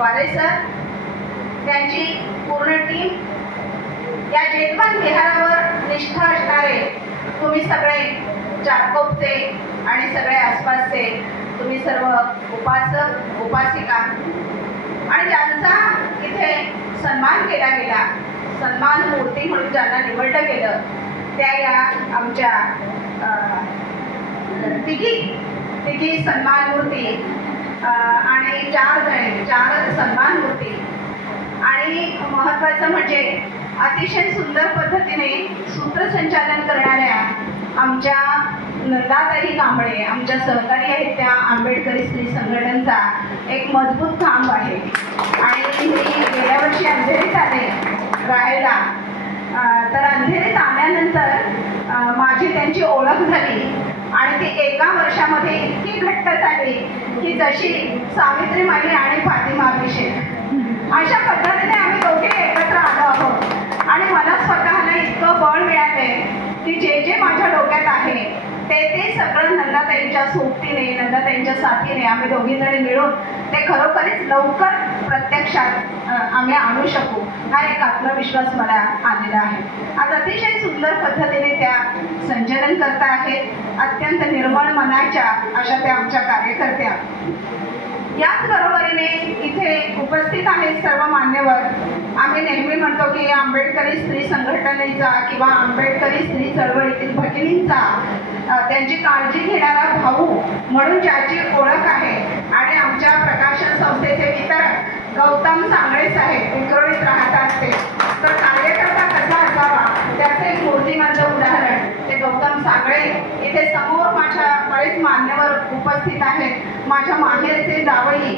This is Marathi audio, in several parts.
वारे सर, त्यांची पूर्ण टीम, या जेतवान विहारावर निष्ठा असणारे तुम्ही सगळे चारकोपचे आणि सगळे आसपासचे तुम्ही सर्व उपासक उपासिका आणि ज्यांचा इथे सन्मान केला गेला, सन्मान मूर्ती म्हणून ज्यांना निवडलं गेलं, त्या या आमच्या तिघी सन्मान मूर्ती आणि चार सन्मान मूर्ती. आणि महत्त्वाचं म्हणजे अतिशय सुंदर पद्धतीने सूत्रसंचालन करणाऱ्या आमच्या नंदाताई कांबळे, आमच्या सहकारी आहेत त्या आंबेडकरी स्त्री संघटनेचा एक मजबूत खांब आहे. आणि मी गेल्या वर्षी अंधेरीत आले राहायला, तर अंधेरीत आल्यानंतर माझी त्यांची ओळख झाली आणि ती एका वर्षामध्ये इतकी घट्ट झाली की जशी सावित्रीमाई आणि फातिमा अभिषेक अशा पद्धतीने आम्ही दोघे एकत्र आलो आहोत. आणि मला स्वतःला इतकं बळ मिळाले की जे माझ्या डोक्यात आहे ते सगळं नंदाताईंच्या सोबतीने, नंदाताईंच्या साथीने आम्ही दोघीजणी मिळून ते खरोखरच लवकर प्रत्यक्षात आम्ही आणू शकू, हा एक आत्मविश्वास मला आलेला आहे. आज अतिशय सुंदर पद्धतीने त्या संचलन करता आहेत. अत्यंत निर्मळ मनाच्या अशा त्या आमच्या कार्यकर्त्या. याच बरोबरीने इथे उपस्थित आहेत सर्व मान्यवर. आम्ही नेहमी म्हणतो की आंबेडकरी स्त्री संघटनेचा किंवा आंबेडकरी स्त्री चळवळीतील भगिनींचा, त्यांची काळजी घेणारा भाऊ म्हणून ज्याची ओळख आहे. आणि आमच्या प्रकाशन संस्थेचे वितरक गौतम सांगळे साहेब विक्रोळीत राहतात ते, तर कार्यकर्ता कसा असावा त्याचे एक मूर्तिमंत उदाहरण ते गौतम सांगळे. इथे समोर माझ्या बरेच मान्यवर उपस्थित आहेत. माझ्या माहेरचे जावई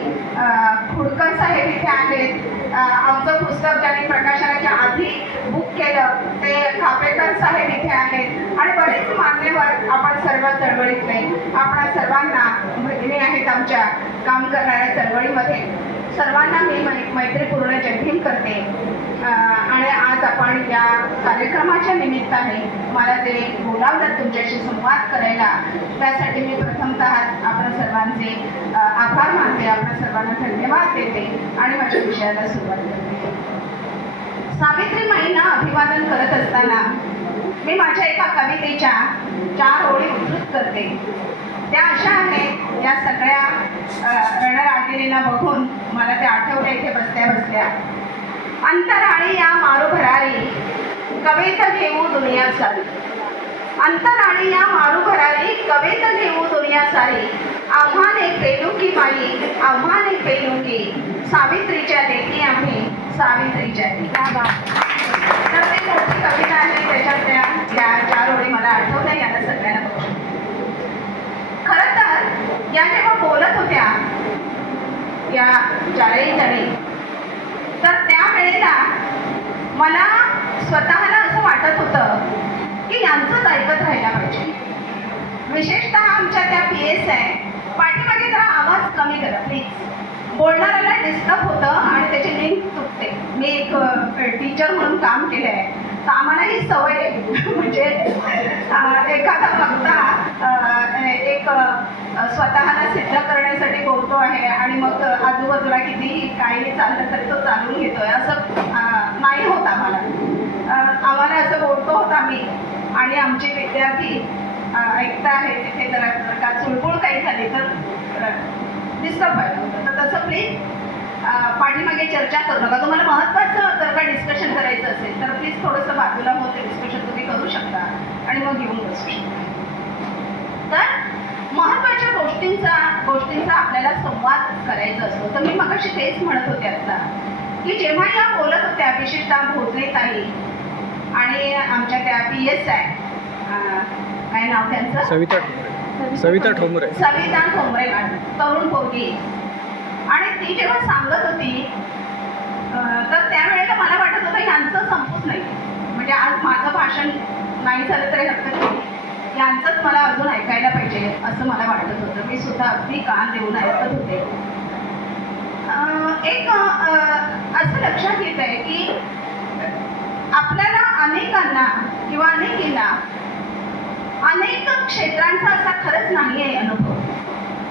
खुडकर साहेब इथे आहेत. आमचं पुस्तक ज्यांनी प्रकाशनाच्या आधी बुक केलं ते खापेकर साहेब इथे आहेत. आणि बरेच मान्यवर आपण सर्व चळवळीतले, आपण सर्वांना भगिनी आहेत आमच्या काम करणाऱ्या चळवळीमध्ये. सर्वांना मी मैत्रीपूर्ण जय भीम करते. आणि आज आपण या कार्यक्रमाच्या निमित्ताने मला जे बोलावलं तुमच्याशी संवाद करायला, त्यासाठी मी प्रथमतः आपण सर्वांचे आभार मानते, आपण सर्वांना धन्यवाद देते आणि माझ्या विषयाला सुरुवात करते. सावित्रीमाईंना अभिवादन करत असताना मी माझ्या एका कवितेच्या 4 ओळी उद्धृत करते. त्या अशा आहेत, या सगळ्या रणरागिणींना बघून मला ते आठवल्या इथे बसल्या बसल्या. अंतराळी या मारू भरारी कवेत घेऊ दुनिया सारी. अंतराळी या मारू भरारी कवेत घेऊ दुनिया सारी. आव्हाने पेलू की बाई आव्हाने पेलू की. सावित्रीच्या लेकी आम्ही सावित्रीच्या लेकी. तर ते मोठी कविता आहे, त्याच्यातल्या या 4 ओळी मला आठवल्या याला सगळ्यांना बघू. खरं तर या जेव्हा बोलत होत्या या 4ही जणी, तर त्यावेळेला मला स्वतःला असं वाटत होतं की यांचंच ऐकत राहायला पाहिजे. विशेषतः आमच्या त्या PSI पाठीमागे जरा आवाज कमी करा प्लीज. बोलणाऱ्याला डिस्टर्ब होतं आणि त्याची लिंक तुटते. मी एक टीचर म्हणून काम केलं आहे, तर आम्हाला ही सवय आहे. म्हणजे एखादा वक्ता एक स्वतःला सिद्ध करण्यासाठी बोलतो आहे आणि मग आजूबाजूला किती काही चाललं तरी तो चालून घेतोय, असं नाही होत आम्हाला. आम्हाला असं बोलतो होता मी आणि आमचे विद्यार्थी ऐकता आहे तिथे जरा का चुळबुळ काही झाली तर डिस्टर्ब व्हायला होतं. तर तसं प्लीज पाठीमागे चर्चा करू नका. तुम्हाला महत्त्वाचं जर का डिस्कशन करायचं असेल तर प्लीज थोडंसं बाजूला होऊन ते डिस्कशन तुम्ही करू शकता आणि मग येऊन बसू शकता. तर महत्त्वाच्या गोष्टींचा आपल्याला संवाद करायचा असतो. तर मी मगाशी तेच म्हणत होते आता की जेव्हा या बोलत होत्या, विशेषतः भोसले ताई आणि आमच्या त्या PSI, काय नाव त्यांचं, सविता ठोंबरे मॅडम, तरुण पोरगी. आणि ती जेव्हा सांगत होती तर त्यावेळेला मला वाटत होतं यांचं संपूच नाही. म्हणजे आज माझं भाषण नाही झालं तरी हरकत नाही, यांचंच मला अजून ऐकायला पाहिजे असं मला वाटत होतं. मी सुद्धा अगदी कान देऊन ऐकत होते. एक असं लक्षात येत आहे की आपल्याला अनेकांना किंवा अनेकींना अनेक क्षेत्रांचा असा खरंच नाही आहे अनुभव.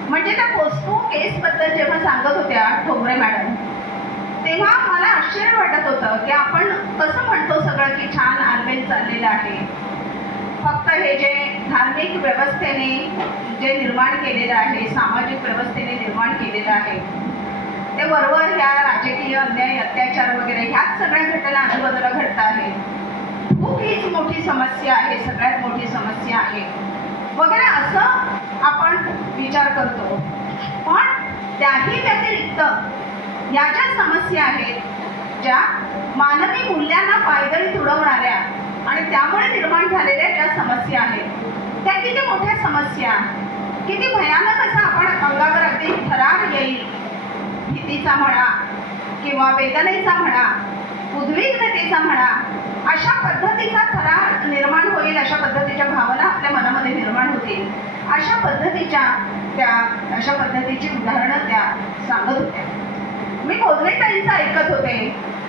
म्हणजे त्या पोस्को केसबद्दल जेव्हा सांगत होत्या ठोंबरे मॅडम, तेव्हा मला आश्चर्य वाटत होतं की आपण कसं म्हणतो सगळं की छान आंदोलन चाललेलं आहे. फक्त हे जे धार्मिक व्यवस्थेने जे निर्माण केलेलं आहे, सामाजिक व्यवस्थेने निर्माण केलेलं आहे, ते वरवर ह्या राजकीय अन्याय अत्याचार वगैरे ह्याच सगळ्या घटना आजूबाजूला घडत आहेत. खूप हीच मोठी समस्या आहे, सगळ्यात मोठी समस्या आहे वगैरे असं आपण विचार करतो. पण त्याही व्यतिरिक्त या ज्या समस्या आहेत, ज्या मानवी मूल्यांना पायदळी तुडवणाऱ्या आणि त्यामुळे निर्माण झालेल्या ज्या समस्या आहेत, त्या किती मोठ्या समस्या, किती भयानक असा आपण अंगावर अगदी थरार येईल, भीतीचा म्हणा किंवा वेदनेचा म्हणा, उद्विग्नतेचा म्हणा, अशा पद्धतीचा थरार निर्माण होईल, अशा पद्धतीच्या भावना आपल्या मनामध्ये निर्माण होतील, अशा पद्धतीची उदाहरणं त्या सांगत होत्या. मी भोजनेताईंचं ऐकत होते.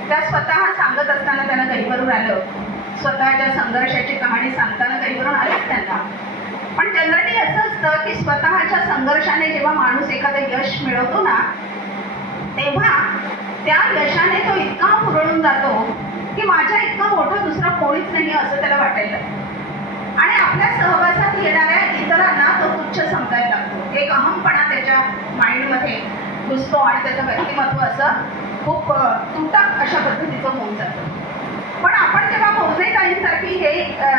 त्या स्वतः सांगत असताना त्यांना गहिवरून आलं, स्वतःच्या संघर्षाची कहाणी सांगताना गहिवरून आलंच त्यांना. पण जनरली असं असतं की स्वतःच्या संघर्षाने जेव्हा माणूस एखादं यश मिळवतो ना, तेव्हा त्या यशाने तो इतका पुरळून जातो की माझ्या इतका मोठा दुसरा कोणीच नाही असं त्याला वाटायला, आणि आपल्या सहवासात येणाऱ्या इतरांना तो तुच्छ समजायला लागतो. एक अहमपणा त्याच्या माइंडमध्ये घुसतो आणि त्याचं व्यक्तिमत्व असं खूप तुटक अशा पद्धतीचं होऊन जातं. पण आपण जेव्हा भोजनेताईंसारखी हे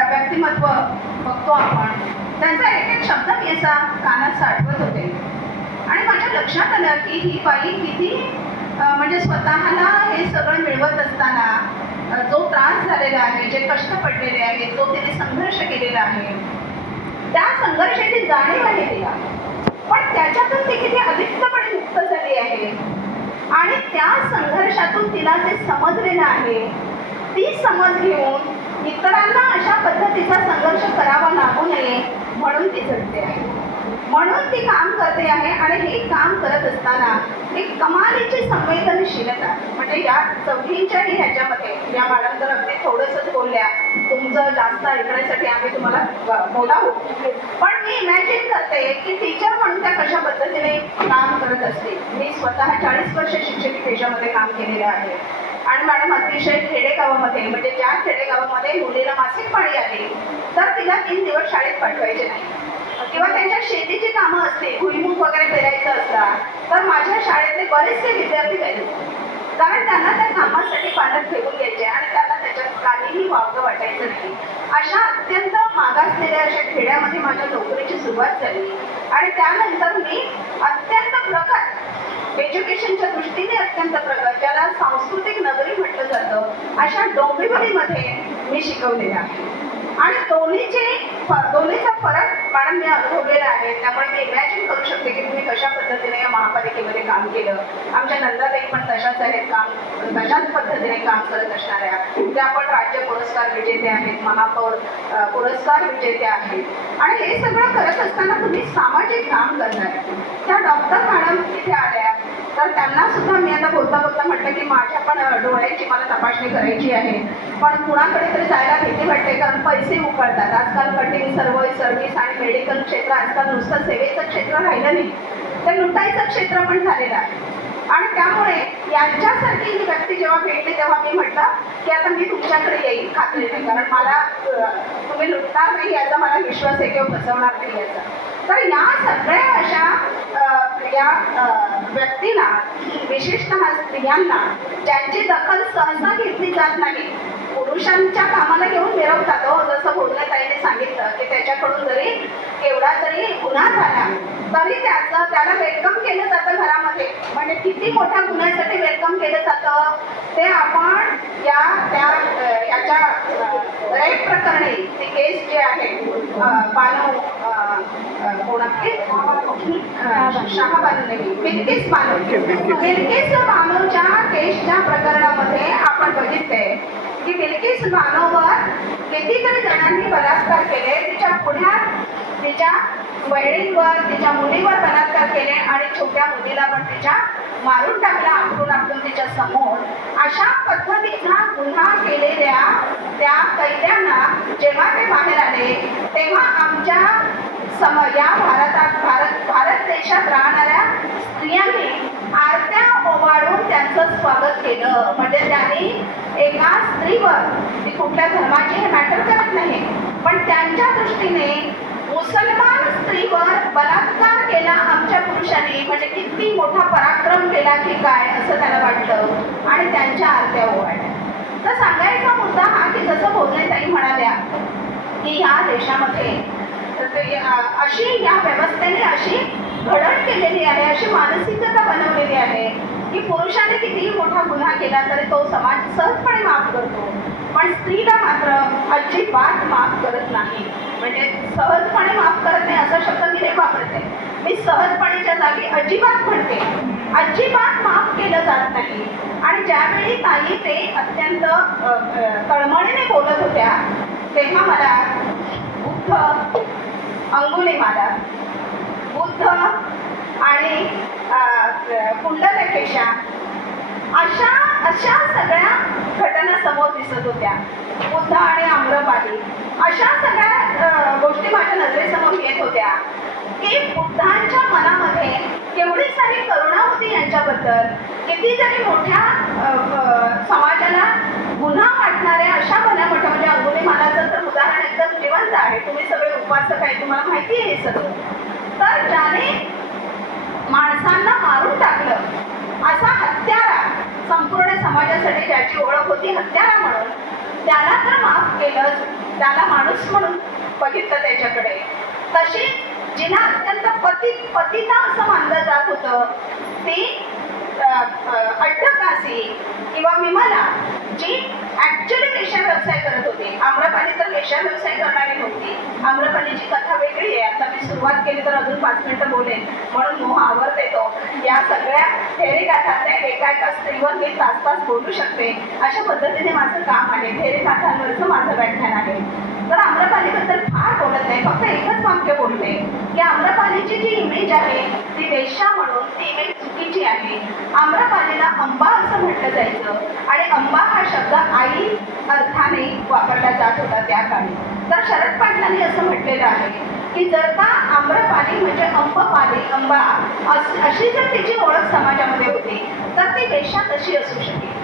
व्यक्तिमत्व बघतो, आपण त्यांचा एक एक शब्द मी असा कानात साठवत होते आणि माझ्या लक्षात आलं की ही बाई किती म्हणजे स्वतःला हे सगळं मिळवत असताना जो त्रास झालेला आहे, जे कष्ट पडलेले आहेत, जो तिने संघर्ष केलेला आहे, त्या संघर्षाची जाणीव आहे तिला. पण त्याच्यातून ती किती अधिकपणे मुक्त झाली आहे आणि त्या संघर्षातून तिला जे समजलेलं आहे, ती समज घेऊन इतरांना अशा पद्धतीचा संघर्ष करावा लागू नये म्हणून ती झटते आहे, म्हणून ती काम करते आहे. आणि हे काम करत असताना एक कमालीची संवेदनशीलता, म्हणजे या चौघींच्याही ह्याच्यामध्ये या मॅडम तर अगदी थोडंसंच बोलल्या, तुमचं जास्त ऐकण्यासाठी आम्ही तुम्हाला बोलावू, पण मी इमॅजिन करते की टीचर म्हणून त्या कशा पद्धतीने काम करत असतील. मी स्वतः 40 वर्ष शिक्षकी पेशामध्ये काम केलेलं आहे आणि मॅडम अतिशय खेडेगावामध्ये, म्हणजे ज्या खेडेगावामध्ये मुलीला मासिक पाळी आली तर तिला 3 दिवस शाळेत पाठवायचे नाही, किंवा त्यांच्या शेतीची कामं असतील, भुईमुग वगैरे पेरायचं असतात, तर माझ्या शाळेतले बरेचसे विद्यार्थी गेले, कारण त्यांना त्या कामासाठी पालक घेऊन घ्यायचे आणि त्यांना त्याच्यात काहीही वावगं वाटायचं नाही. अशा अत्यंत मागासलेल्या अशा खेड्यामध्ये माझ्या नोकरीची सुरुवात झाली आणि त्यानंतर मी अत्यंत प्रगत, एज्युकेशनच्या दृष्टीने अत्यंत प्रगत, ज्याला सांस्कृतिक नगरी म्हटलं जातं, अशा डोंबिवलीमध्ये मी शिकवलेलं आहे. आणि दोन्हीचा फरक मॅडम मी अनुभवलेला आहे. त्यामुळे मी इमॅजिन करू शकते की तुम्ही कशा पद्धतीने या महापालिकेमध्ये काम केलं. आमच्या नंदाताई पण तशाच आहेत, तशाच पद्धतीने काम करत असणाऱ्या. त्या पण राज्य पुरस्कार विजेते आहेत, महापौर पुरस्कार विजेते आहेत. आणि हे सगळं करत असताना तुम्ही सामाजिक काम करणार. त्या डॉक्टर मॅडम तिथे आल्या तर त्यांना सुद्धा मी आता बोलता बोलता म्हटलं की माझ्या पण डोळ्यांची मला तपासणी करायची आहे, पण कुणाकडे तरी जायला भीती वाटते, कारण पैसे उकळतात. आजकाल कटिंग सर्व्हिस आणि मेडिकल क्षेत्र आजकाल नुसतं सेवेचं क्षेत्र राहिलं नाही, तर लुटायचं क्षेत्र पण झालेलं आहे. आणि त्यामुळे यांच्यासारखी ही व्यक्ती जेव्हा भेटली तेव्हा मी म्हटलं की आता मी तुमच्याकडे येईल खात्रीने, कारण मला तुम्ही लुटणार नाही याचा मला विश्वास आहे किंवा फसवणार नाही याचा. तर या सगळ्या अशा या व्यक्तीला, विशेषतः स्त्रियांना, ज्यांची दखल सहसा घेतली जात नाही, पुरुषांच्या कामाला घेऊन मिरवतात. जसं भोजनेताईने सांगितलं की त्याच्याकडून जरी केवढा जरी गुन्हा झाला तरी त्याला वेलकम केलं जातं घरामध्ये. म्हणजे किती मोठ्या गुन्ह्यासाठी वेलकम केलं जातं ते आपण याच्या रेप प्रकरणी ती केस जे आहे बानो बिल्किस बानोच्या केसच्या प्रकरणामध्ये आपण बघितलंय की बिल्किस बानोवर कितीतरी जणांनी बलात्कार केले. तिच्या पुढ्यात तिच्या बहिणींवर, तिच्या मुलीवर बलात्कार केले आणि छोट्या मुलीला पण तिच्या मारून टाकला आपटून तिच्या समोर. अशा पद्धतीचा गुन्हा केलेल्या त्या कैद्यांना जेव्हा ते बाहेर आले तेव्हा आमच्या या भारत देशात राहणाऱ्या स्त्रियांनी आरत्या ओवाळून त्यांचा त्यांचं स्वागत केलं. म्हणजे त्यांनी एका स्त्रीवर, ती कुठल्या धर्माची हे मॅटर करत नाही, पण त्यांच्या दृष्टीने मुसलमान स्त्रीवर बलात्कार केला आमच्या पुरुषांनी, म्हणजे किती मोठा पराक्रम केला की काय असं त्याला वाटलं आणि त्यांच्या आरत्या ओवाळल्या. तर सांगायचा मुद्दा हा की जसं भोजने ताई म्हणाल्या की या देशामध्ये अशी या व्यवस्थेने अशी घडण केलेली आहे, अशी मानसिकता बनवलेली आहे की पुरुषाने कितीही मोठा गुन्हा केला तरी तो समाज सहजपणे माफ करतो, पण स्त्रीला मात्र अजिबात माफ करत नाही. म्हणजे सहजपणे माफ करत नाही असा शब्द मी नाही वापरते, मी सहजपणेच्या जागी अजिबात म्हणते. अजिबात माफ केलं जात नाही. आणि ज्यावेळी ताई ते अत्यंत तळमळीने बोलत होत्या तेव्हा मला बुद्ध, अंगुलीमाला, बुद्ध आणि कुंडलकेशा अशा सगळ्या घटना समोर दिसत होत्या. बुद्ध आणि आम्रपाली अशा सगळ्या गोष्टी माझ्या नजरेसमोर येत होत्या की बुद्धांच्या मनामध्ये केवढी सारी करुणा होती यांच्याबद्दल. किती जरी मोठ्या समाजाला गुन्हा वाटणाऱ्या अशा भल्या मोठ्या, म्हणजे अंगुलीमालाचं तर उदाहरण एकदम जिवंत आहे. तुम्ही सगळे उपासक आहे, तुम्हाला माहिती आहे हे सगळं. तर ज्याने माणसांना मारून टाकलं असा हत्यारा, संपूर्ण समाजासाठी ज्याची ओळख होती हत्यारा म्हणून, त्याला तर माफ केलंच, त्याला माणूस म्हणून बघितलं त्याच्याकडे. तशीच जिला अत्यंत पतिता असं मानलं जात होतं ती अट्टकासी किंवा विमला, जी ऍक्च्युली वेश्या व्यवसाय करत होती. आम्रपाली तर वेश्या व्यवसाय करणारी नव्हती. आम्रपालीची कथा वेगळी आहे. आता मी सुरुवात केली तर अजून 5 मिनिटं बोलेन, म्हणून मोह आवरते तो. या सगळ्या फेरी गाथातल्या एका स्त्रीवर मी तास बोलू शकते, अशा पद्धतीने माझं काम आहे. फेरी गाथांवरचं माझं व्याख्यान आहे. तर आम्रपालीबद्दल फार बोलत नाही, फक्त एकच वाक्य बोलते की आम्रपालीची जी इमेज आहे ती वेश्या म्हणून, ती इमेज चुकीची आहे. आम्रपालीला अंबा असं म्हटलं जायचं आणि अंबा हा शब्द आई अर्थाने वापरला जात होता त्या काळी. तर शरद पाटलांनी असं म्हटलेलं आहे की जर का आम्रपाली म्हणजे अंबा अशी जर तिची ओळख समाजामध्ये होती तर ती वेश्या कशी असू शकेल.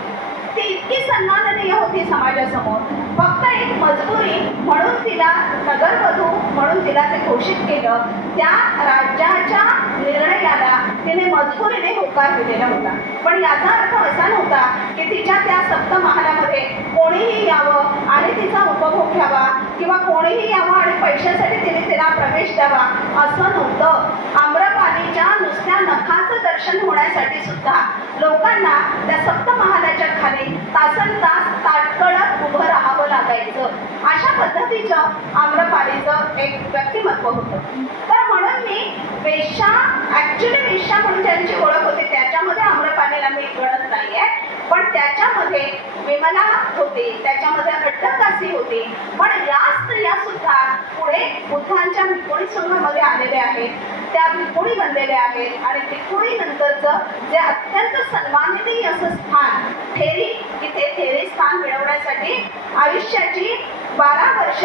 ती इतकी सन्माननीय होती समाजासमोर. फक्त एक मजबुरी म्हणून तिला नगरवधू म्हणून तिला ते घोषित केलं. त्या राज्याच्या निर्णयाला तिने मजबुरीने होकार दिलेला होता. पण याचा अर्थ असा नव्हता की तिच्या त्या सप्तमहालामध्ये कोणीही यावं आणि तिचा उपभोग घ्यावा किंवा कोणीही यावं आणि पैशासाठी तिने तिला प्रवेश द्यावा असं नव्हतं. आम्रपालीच्या नुसत्या नखाचं दर्शन होण्यासाठी सुद्धा लोकांना त्या सप्तमहालाच्या खाली तासनतास ताटकळत उभं राहावं लागायचं. अशा पद्धतीचं आम्रपालीचं एक व्यक्तिमत्व होतं. तर म्हणून मी वेश्या, ऍक्च्युली वेश्या म्हणून ज्यांची ओळख होती त्याच्यामध्ये आम्रपालीला मी गणत नाहीये, पण त्याच्यामध्ये विमला होती, त्याच्यामध्ये अट्टकासी होती. पण या स्त्रिया सुद्धा पुढे बुद्धांच्या भिकुणी संघामध्ये आलेल्या आहेत, त्या भिकुणी बनलेल्या आहेत आणि भिकुणी नंतरचं जे अत्यंत सन्माननीय असं स्थान थेरी, तिथे थेरी स्थान मिळवण्यासाठी आयुष्याची 12 वर्ष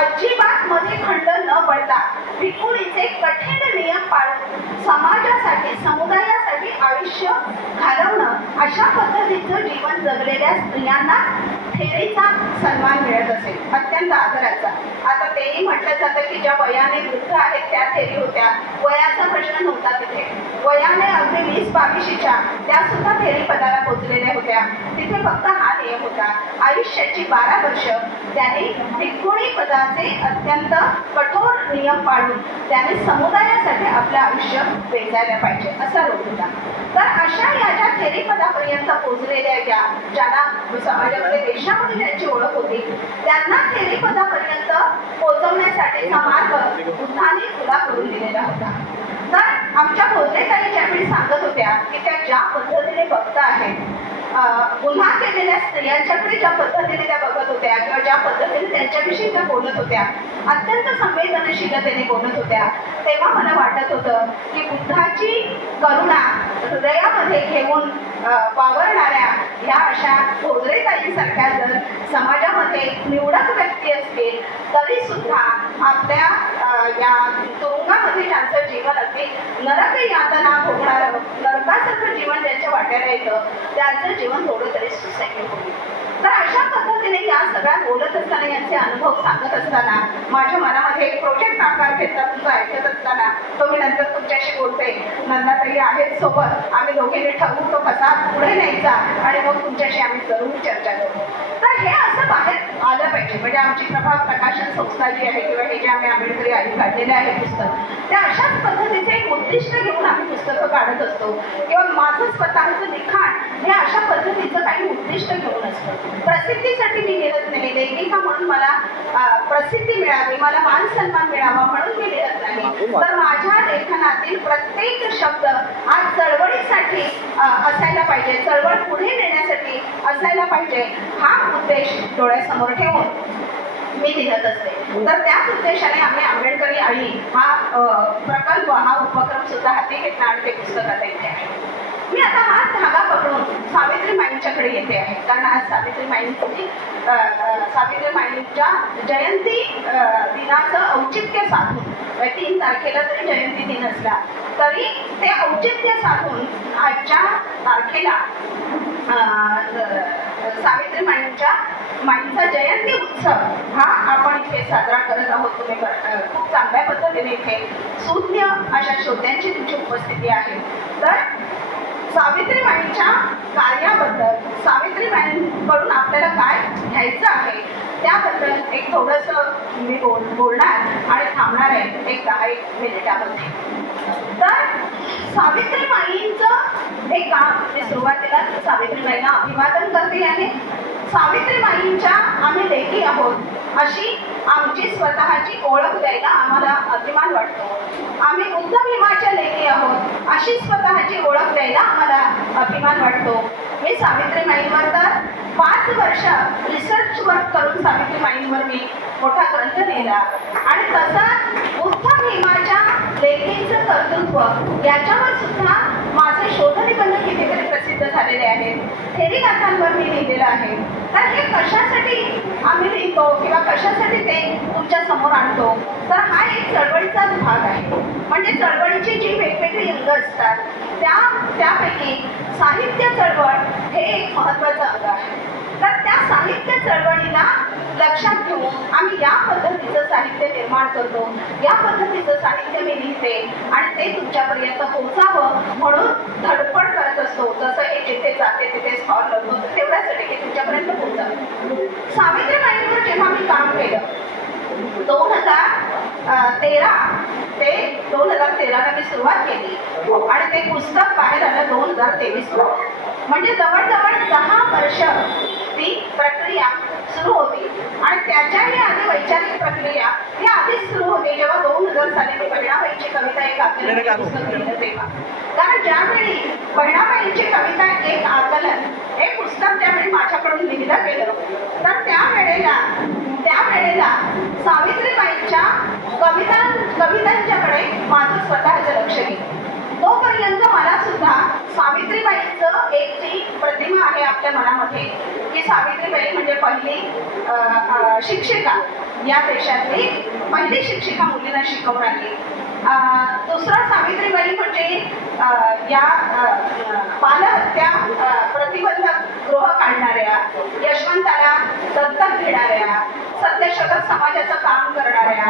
अजिबात मध्ये खंड न पडता भिकुणीचे कठीण नियम पाळून समाजासाठी, समुदायासाठी आयुष्य घालवणं, अशा पद्धतीचं जीवन जगलेल्या स्त्रियांना थेरीचा सन्मान मिळत असेल, अत्यंत आदराचा. आता तेही म्हटलं जातं की ज्या वयाने वृद्ध आहेत त्या थेरी होत्या. वयाचा प्रश्न नव्हता तिथे. वयाने अगदी 20-22च्या त्या सुद्धा थेरी पदाला पोचलेल्या होत्या. तिथे फक्त हा नियम होता, आयुष्याची 12 वर्ष त्याने भिकुणी पदाचे अत्यंत कठोर नियम पाळून त्याने समुदायासाठी आपलं आयुष्य वेचायला पाहिजे असा रोग होता. तर अशा या ज्या थेरी पदापर्यंत पोचलेल्या ज्यांना समाजामध्ये वेश्या म्हणून ज्यांची ओळख होती त्यांना थेरी पदापर्यंत पोहोचवण्यासाठीचा मार्ग बुद्धांनी खुला करून दिलेला होता. तर आमच्या भोजने ताई ज्यावेळी सांगत होत्या की त्या ज्या पद्धतीने बघता आहेत, गुन्हा केलेल्या स्त्रियांच्याकडे ज्या पद्धतीने त्या बघत होत्या किंवा ज्या पद्धतीने त्यांच्याविषयी त्या बोलत होत्या, अत्यंत संवेदनशीलतेने बोलत होत्या, तेव्हा मला वाटत होतं की बुद्धाची करुणा हृदयामध्ये घेऊन वावरणाऱ्या ह्या अशा भोजरेताईंसारख्या जर समाजामध्ये निवडक व्यक्ती असतील तरी सुद्धा आपल्या या तुरुंगामध्ये ज्यांचं जीवन अगदी नरक यातना भोगणारं, नरकासारखं जीवन ज्यांच्या वाट्यात वाटायला येतं त्यांचं जीवन थोडं तरी सुसह्य होईल. तर अशा पद्धतीने या सगळ्या बोलत असताना यांचे अनुभव सांगत असताना माझ्या मनामध्ये एक प्रोजेक्ट आकार घेतला तुमचा ऐकत असताना तो मी नंतर तुमच्याशी बोलते. नंदाताई आहेत सोबत, आम्ही दोघींनी ठरवू तो कसा पुढे न्यायचा आणि मग तुमच्याशी आम्ही जरूर चर्चा करू. तर हे असं बाहेर आलं पाहिजे. म्हणजे आमची प्रभाव प्रकाशन संस्था जी आहे किंवा हे जे आम्ही आंबेडकरी आई काढलेले आहे पुस्तक, त्या अशाच पद्धतीचे एक उद्दिष्ट घेऊन आम्ही पुस्तकं काढत असतो किंवा माझं स्वतःचं लिखाण हे अशा पद्धतीचं काही उद्दिष्ट घेऊन असतं. प्रसिद्धीसाठी मी लिहत नाही, लेखिका म्हणून मला प्रसिद्धी मिळावी, मला मान सन्मान मिळावा म्हणून मी लिहत नाही. तर माझ्या लेखनातील प्रत्येक शब्द आज चळवळीसाठी असायला पाहिजे, चळवळ पुढे नेण्यासाठी असायला पाहिजे, हा उद्देश डोळ्यासमोर ठेवून मी लिहत असते. तर त्याच उद्देशाने आम्ही आंबेडकरी आई हा प्रकल्प, हा उपक्रम सुद्धा हाती घेतला आणि ते पुस्तक आता इथे आहे. मी आता हा धागा पकडून सावित्रीमाईंच्याकडे येते आहे, कारण आज सावित्रीमाईंची सावित्रीमाईंच्या जयंती दिनाचं औचित्य साधून 3 तारखेला जरी जयंती दिन असला तरी ते औचित्य साधून आजच्या तारखेला सावित्रीमाईंचा जयंती उत्सव हा आपण इथे साजरा करत आहोत. तुम्ही खूप चांगल्या पद्धतीने इथे शून्य अशा श्रोत्यांची तुमची उपस्थिती आहे. तर सावित्रीमाईंच्या कार्याबद्दल, सावित्रीमाईंकडून आपल्याला काय घ्यायचं आहे त्याबद्दल एक थोडंसं मी बोलणार आणि थांबणार आहे एक 10 मिनिटामध्ये. तर सावित्रीमाईंचं हे काम मी सुरुवातीला सावित्रीमाईंना अभिवादन करते आहे. सावित्रीमाईंच्या आम्ही लेखी आहोत अशी आमची स्वतःची ओळख द्यायला आम्हाला अभिमान वाटतो. आम्ही बुद्ध भीमाच्या लेखी आहोत अशी स्वतःची ओळख द्यायला आम्हाला अभिमान वाटतो. मी सावित्रीमाईंवर तर 5 वर्ष रिसर्च वर्क करून सावित्रीमाईंवर मी मोठा ग्रंथ लिहिला आणि तसंच बुद्ध भीमाच्या लेखींचं कर्तृत्व याच्यावर सुद्धा माझे शोधनिबंध कितीतरी प्रसिद्ध झालेले आहेत. थेरीगाथांवर मी लिहिलेलं आहे. तर हे कशासाठी आम्ही लिहितो किंवा कशासाठी ते तुमच्या समोर आणतो, तर हा एक चळवळीचाच भाग आहे. म्हणजे चळवळीची जी वेगवेगळी अंग असतात त्यापैकी साहित्य चळवळ हे एक महत्त्वाचं अंग आहे. तर त्या साहित्य चळवळीला लक्षात घेऊन आम्ही या पद्धतीचं साहित्य निर्माण करतो, या पद्धतीचं साहित्य मी लिहिते आणि ते तुमच्यापर्यंत पोहोचावं म्हणून धडपड करत असतो. जसं हे जिथे जाते तिथे स्टॉल लावतो तेवढ्यासाठी की तुमच्यापर्यंत पोहोचावं. सावित्रीमाईंवर जेव्हा मी काम केलं 2013 ते 2013ला मी सुरुवात केली आणि ते पुस्तक बाहेर आलं 2023ला. म्हणजे जवळजवळ 10 वर्ष ती प्रक्रिया सुरू होती आणि त्याच्याही आधी वैचारिक प्रक्रिया ही आधीच सुरू होती जेव्हा 2000 साली मी बहिणाबाईंची कविता एक आकलन पुस्तक लिहिलं तेव्हा. कारण ज्यावेळी बहिणाबाईंची कविता एक आकलन हे पुस्तक ज्यावेळी माझ्याकडून लिहिलं गेलं तर त्यावेळेला सावित्रीबाईंच्या कवितांच्याकडे माझं स्वतःचं लक्ष गेलं. तोपर्यंत मला सुद्धा सावित्रीबाईंचं एक जी प्रतिमा आहे आपल्या मनामध्ये की सावित्रीबाई म्हणजे पहिली शिक्षिका, या देशातली पहिली शिक्षिका मुलींना शिकवणारी. दुसरा सावित्रीबाई म्हणजे या बालहत्या प्रतिबंधक गृह काढणाऱ्या, यशवंताला दत्तक घेणाऱ्या, सत्यशोधक समाजाचं काम करणाऱ्या.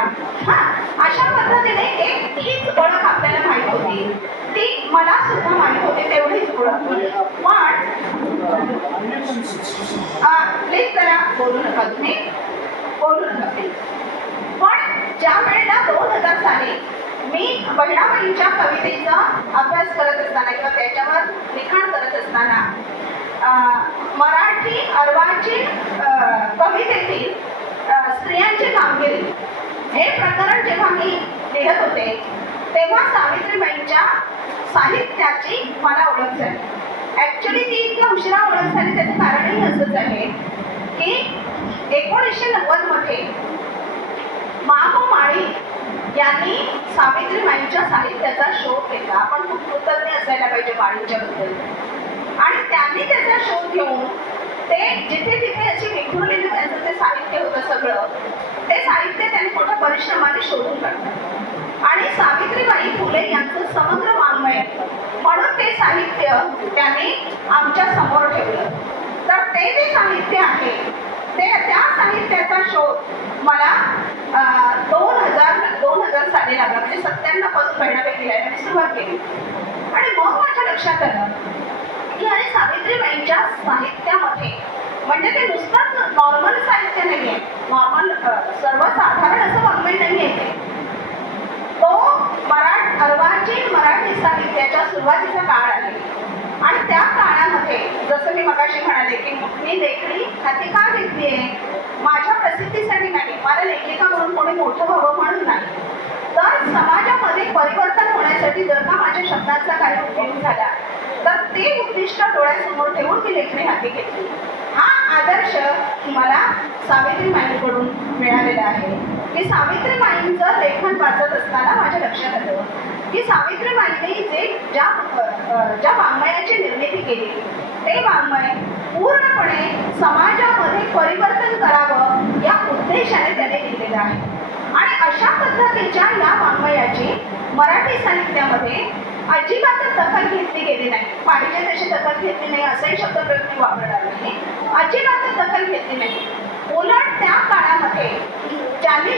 अशा पद्धतीने एक हीच ओळख आपल्याला माहीत होती, ती मला सुद्धा माहीत होती तेवढीच ओळख. पण प्लीज जरा बोलू नका, तुम्ही बोलू नका प्लीज. पण ज्या वेळेला 2000 साली मी बहिणाबाईंच्या कवितेचा अभ्यास करत असताना किंवा त्याच्यावर लिखाण करत असताना मराठी अर्वाचीन कवितेतील स्त्रियांची कामगिरी हे प्रकरण जेव्हा मी लिहत होते तेव्हा सावित्रीबाईंच्या साहित्याची मला ओळख झाली. ॲक्च्युली ती इतक्या उशिरा ओळख झाली त्याचं कारणही असंच आहे की 1990 मध्ये मागो माळी यांनी सावित्रीबाईंच्या साहित्याचा शोध घेतला. आपण खूप कृतज्ञ असायला पाहिजे माळींच्या बद्दल. आणि त्यांनी त्याचा शोध घेऊन ते जिथे तिथे अशी विखुरलेली त्यांचं ते साहित्य होतं सगळं, ते साहित्य त्यांनी मोठ्या परिश्रमाने शोधून काढलं. आणि सावित्रीबाई फुले यांचं समग्र वाङ्मय म्हणून ते साहित्य त्याने आमच्या समोर ठेवलं. तर ते जे साहित्य आहे त्या साहित्याचा शोध मला 2000 साली लागला. म्हणजे 97 पासून बहिणाबाई लिहायला सुरुवात केली. आणि मग माझ्या लक्षात आलं की अरे सावित्रीबाईंच्या साहित्यामध्ये म्हणजे ते नुसतंच नॉर्मल साहित्य नाही आहे, नॉर्मल सर्वसाधारण असं वाङ्मय नाही आहे ते. तो अर्वाचीन मराठी साहित्याच्या सुरुवातीचा काळ आहे. आणि त्या काळामध्ये जसं मी मगाशी म्हणाले की मी लेखणी हाती का घेतली आहे, माझ्या प्रसिद्धीसाठी नाही, मला लेखिका म्हणून कोणी मोठं व्हावं म्हणून नाही, तर समाजामध्ये परिवर्तन होण्यासाठी जर का माझ्या शब्दांचा काही उपयोग झाला तर ते उद्दिष्ट डोळ्यासमोर ठेवून मी लेखणी हाती घेतली. हा आदर्श मला सावित्रीबाईंकडून मिळालेला आहे. की सावित्रीबाईंचं लेखन वाचत असताना माझ्या लक्षात आलं की सावित्रीबाईंनी ज्या वाङ्मयाची निर्मिती केली ते वाङ्मय पूर्णपणे समाजामध्ये परिवर्तन करावं या उद्देशाने त्याने लिहिलेलं आहे. आणि अशा पद्धतीच्या या वाङ्मयाची मराठी साहित्यामध्ये अजिबातच दखल घेतली गेली नाही. पाहिजे तशी दखल घेतली नाही असाही शब्दप्रयोग मी वापरणार नाही. अजिबातच दखल घेतली नाही. उलट त्या काळामध्ये ज्यांनी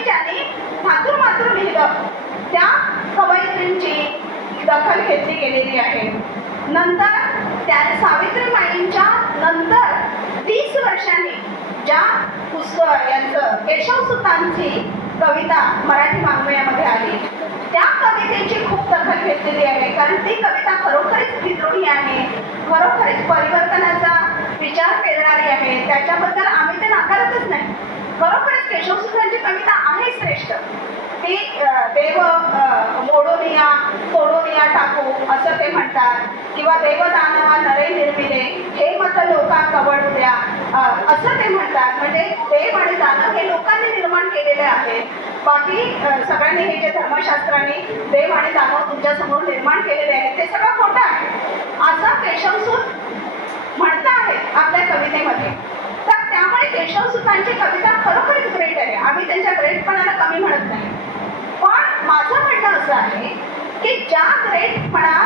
मातृ लिहिलं त्या कवयित्रींची दखल घेतली गेलेली आहे. नंतर त्या सावित्रीबाईंच्या नंतर 30 वर्षांनी ज्या यांचं केशवसुतांची कविता मराठी वाङ्मयामध्ये आली त्या कवितेची खूप दखल घेतलेली आहे. कारण ती कविता खरोखरीच विद्रोही आहे, खरोखरीच परिवर्तनाचा विचार पेरणारी आहे. त्याच्याबद्दल आम्ही ते नाकारतच नाही. खरोखरच केशवसुतांची कविता आहे श्रेष्ठ. ती देव मोडोनिया तोडोनिया टाकू असं ते म्हणतात, किंवा देवदानवा नरे निर्मिले हे मत लोका कवडू द्या असं ते म्हणतात. म्हणजे देव आणि दानव हे लोकांनी निर्माण केलेले आहे. बाकी सगळ्यांनी हे जे धर्मशास्त्रांनी देव आणि दानव तुमच्यासमोर निर्माण केलेले आहेत ते सगळं खोटं आहे असं केशवसूत म्हणता आहेत आपल्या कवितेमध्ये. तर त्यामुळे केशवसुतांची कविता खरोखरच ग्रेट आहे. आम्ही त्यांच्या ग्रेटपणाला कमी म्हणत नाही. पण माझं म्हणणं असं आहे की ज्या ग्रेटपणा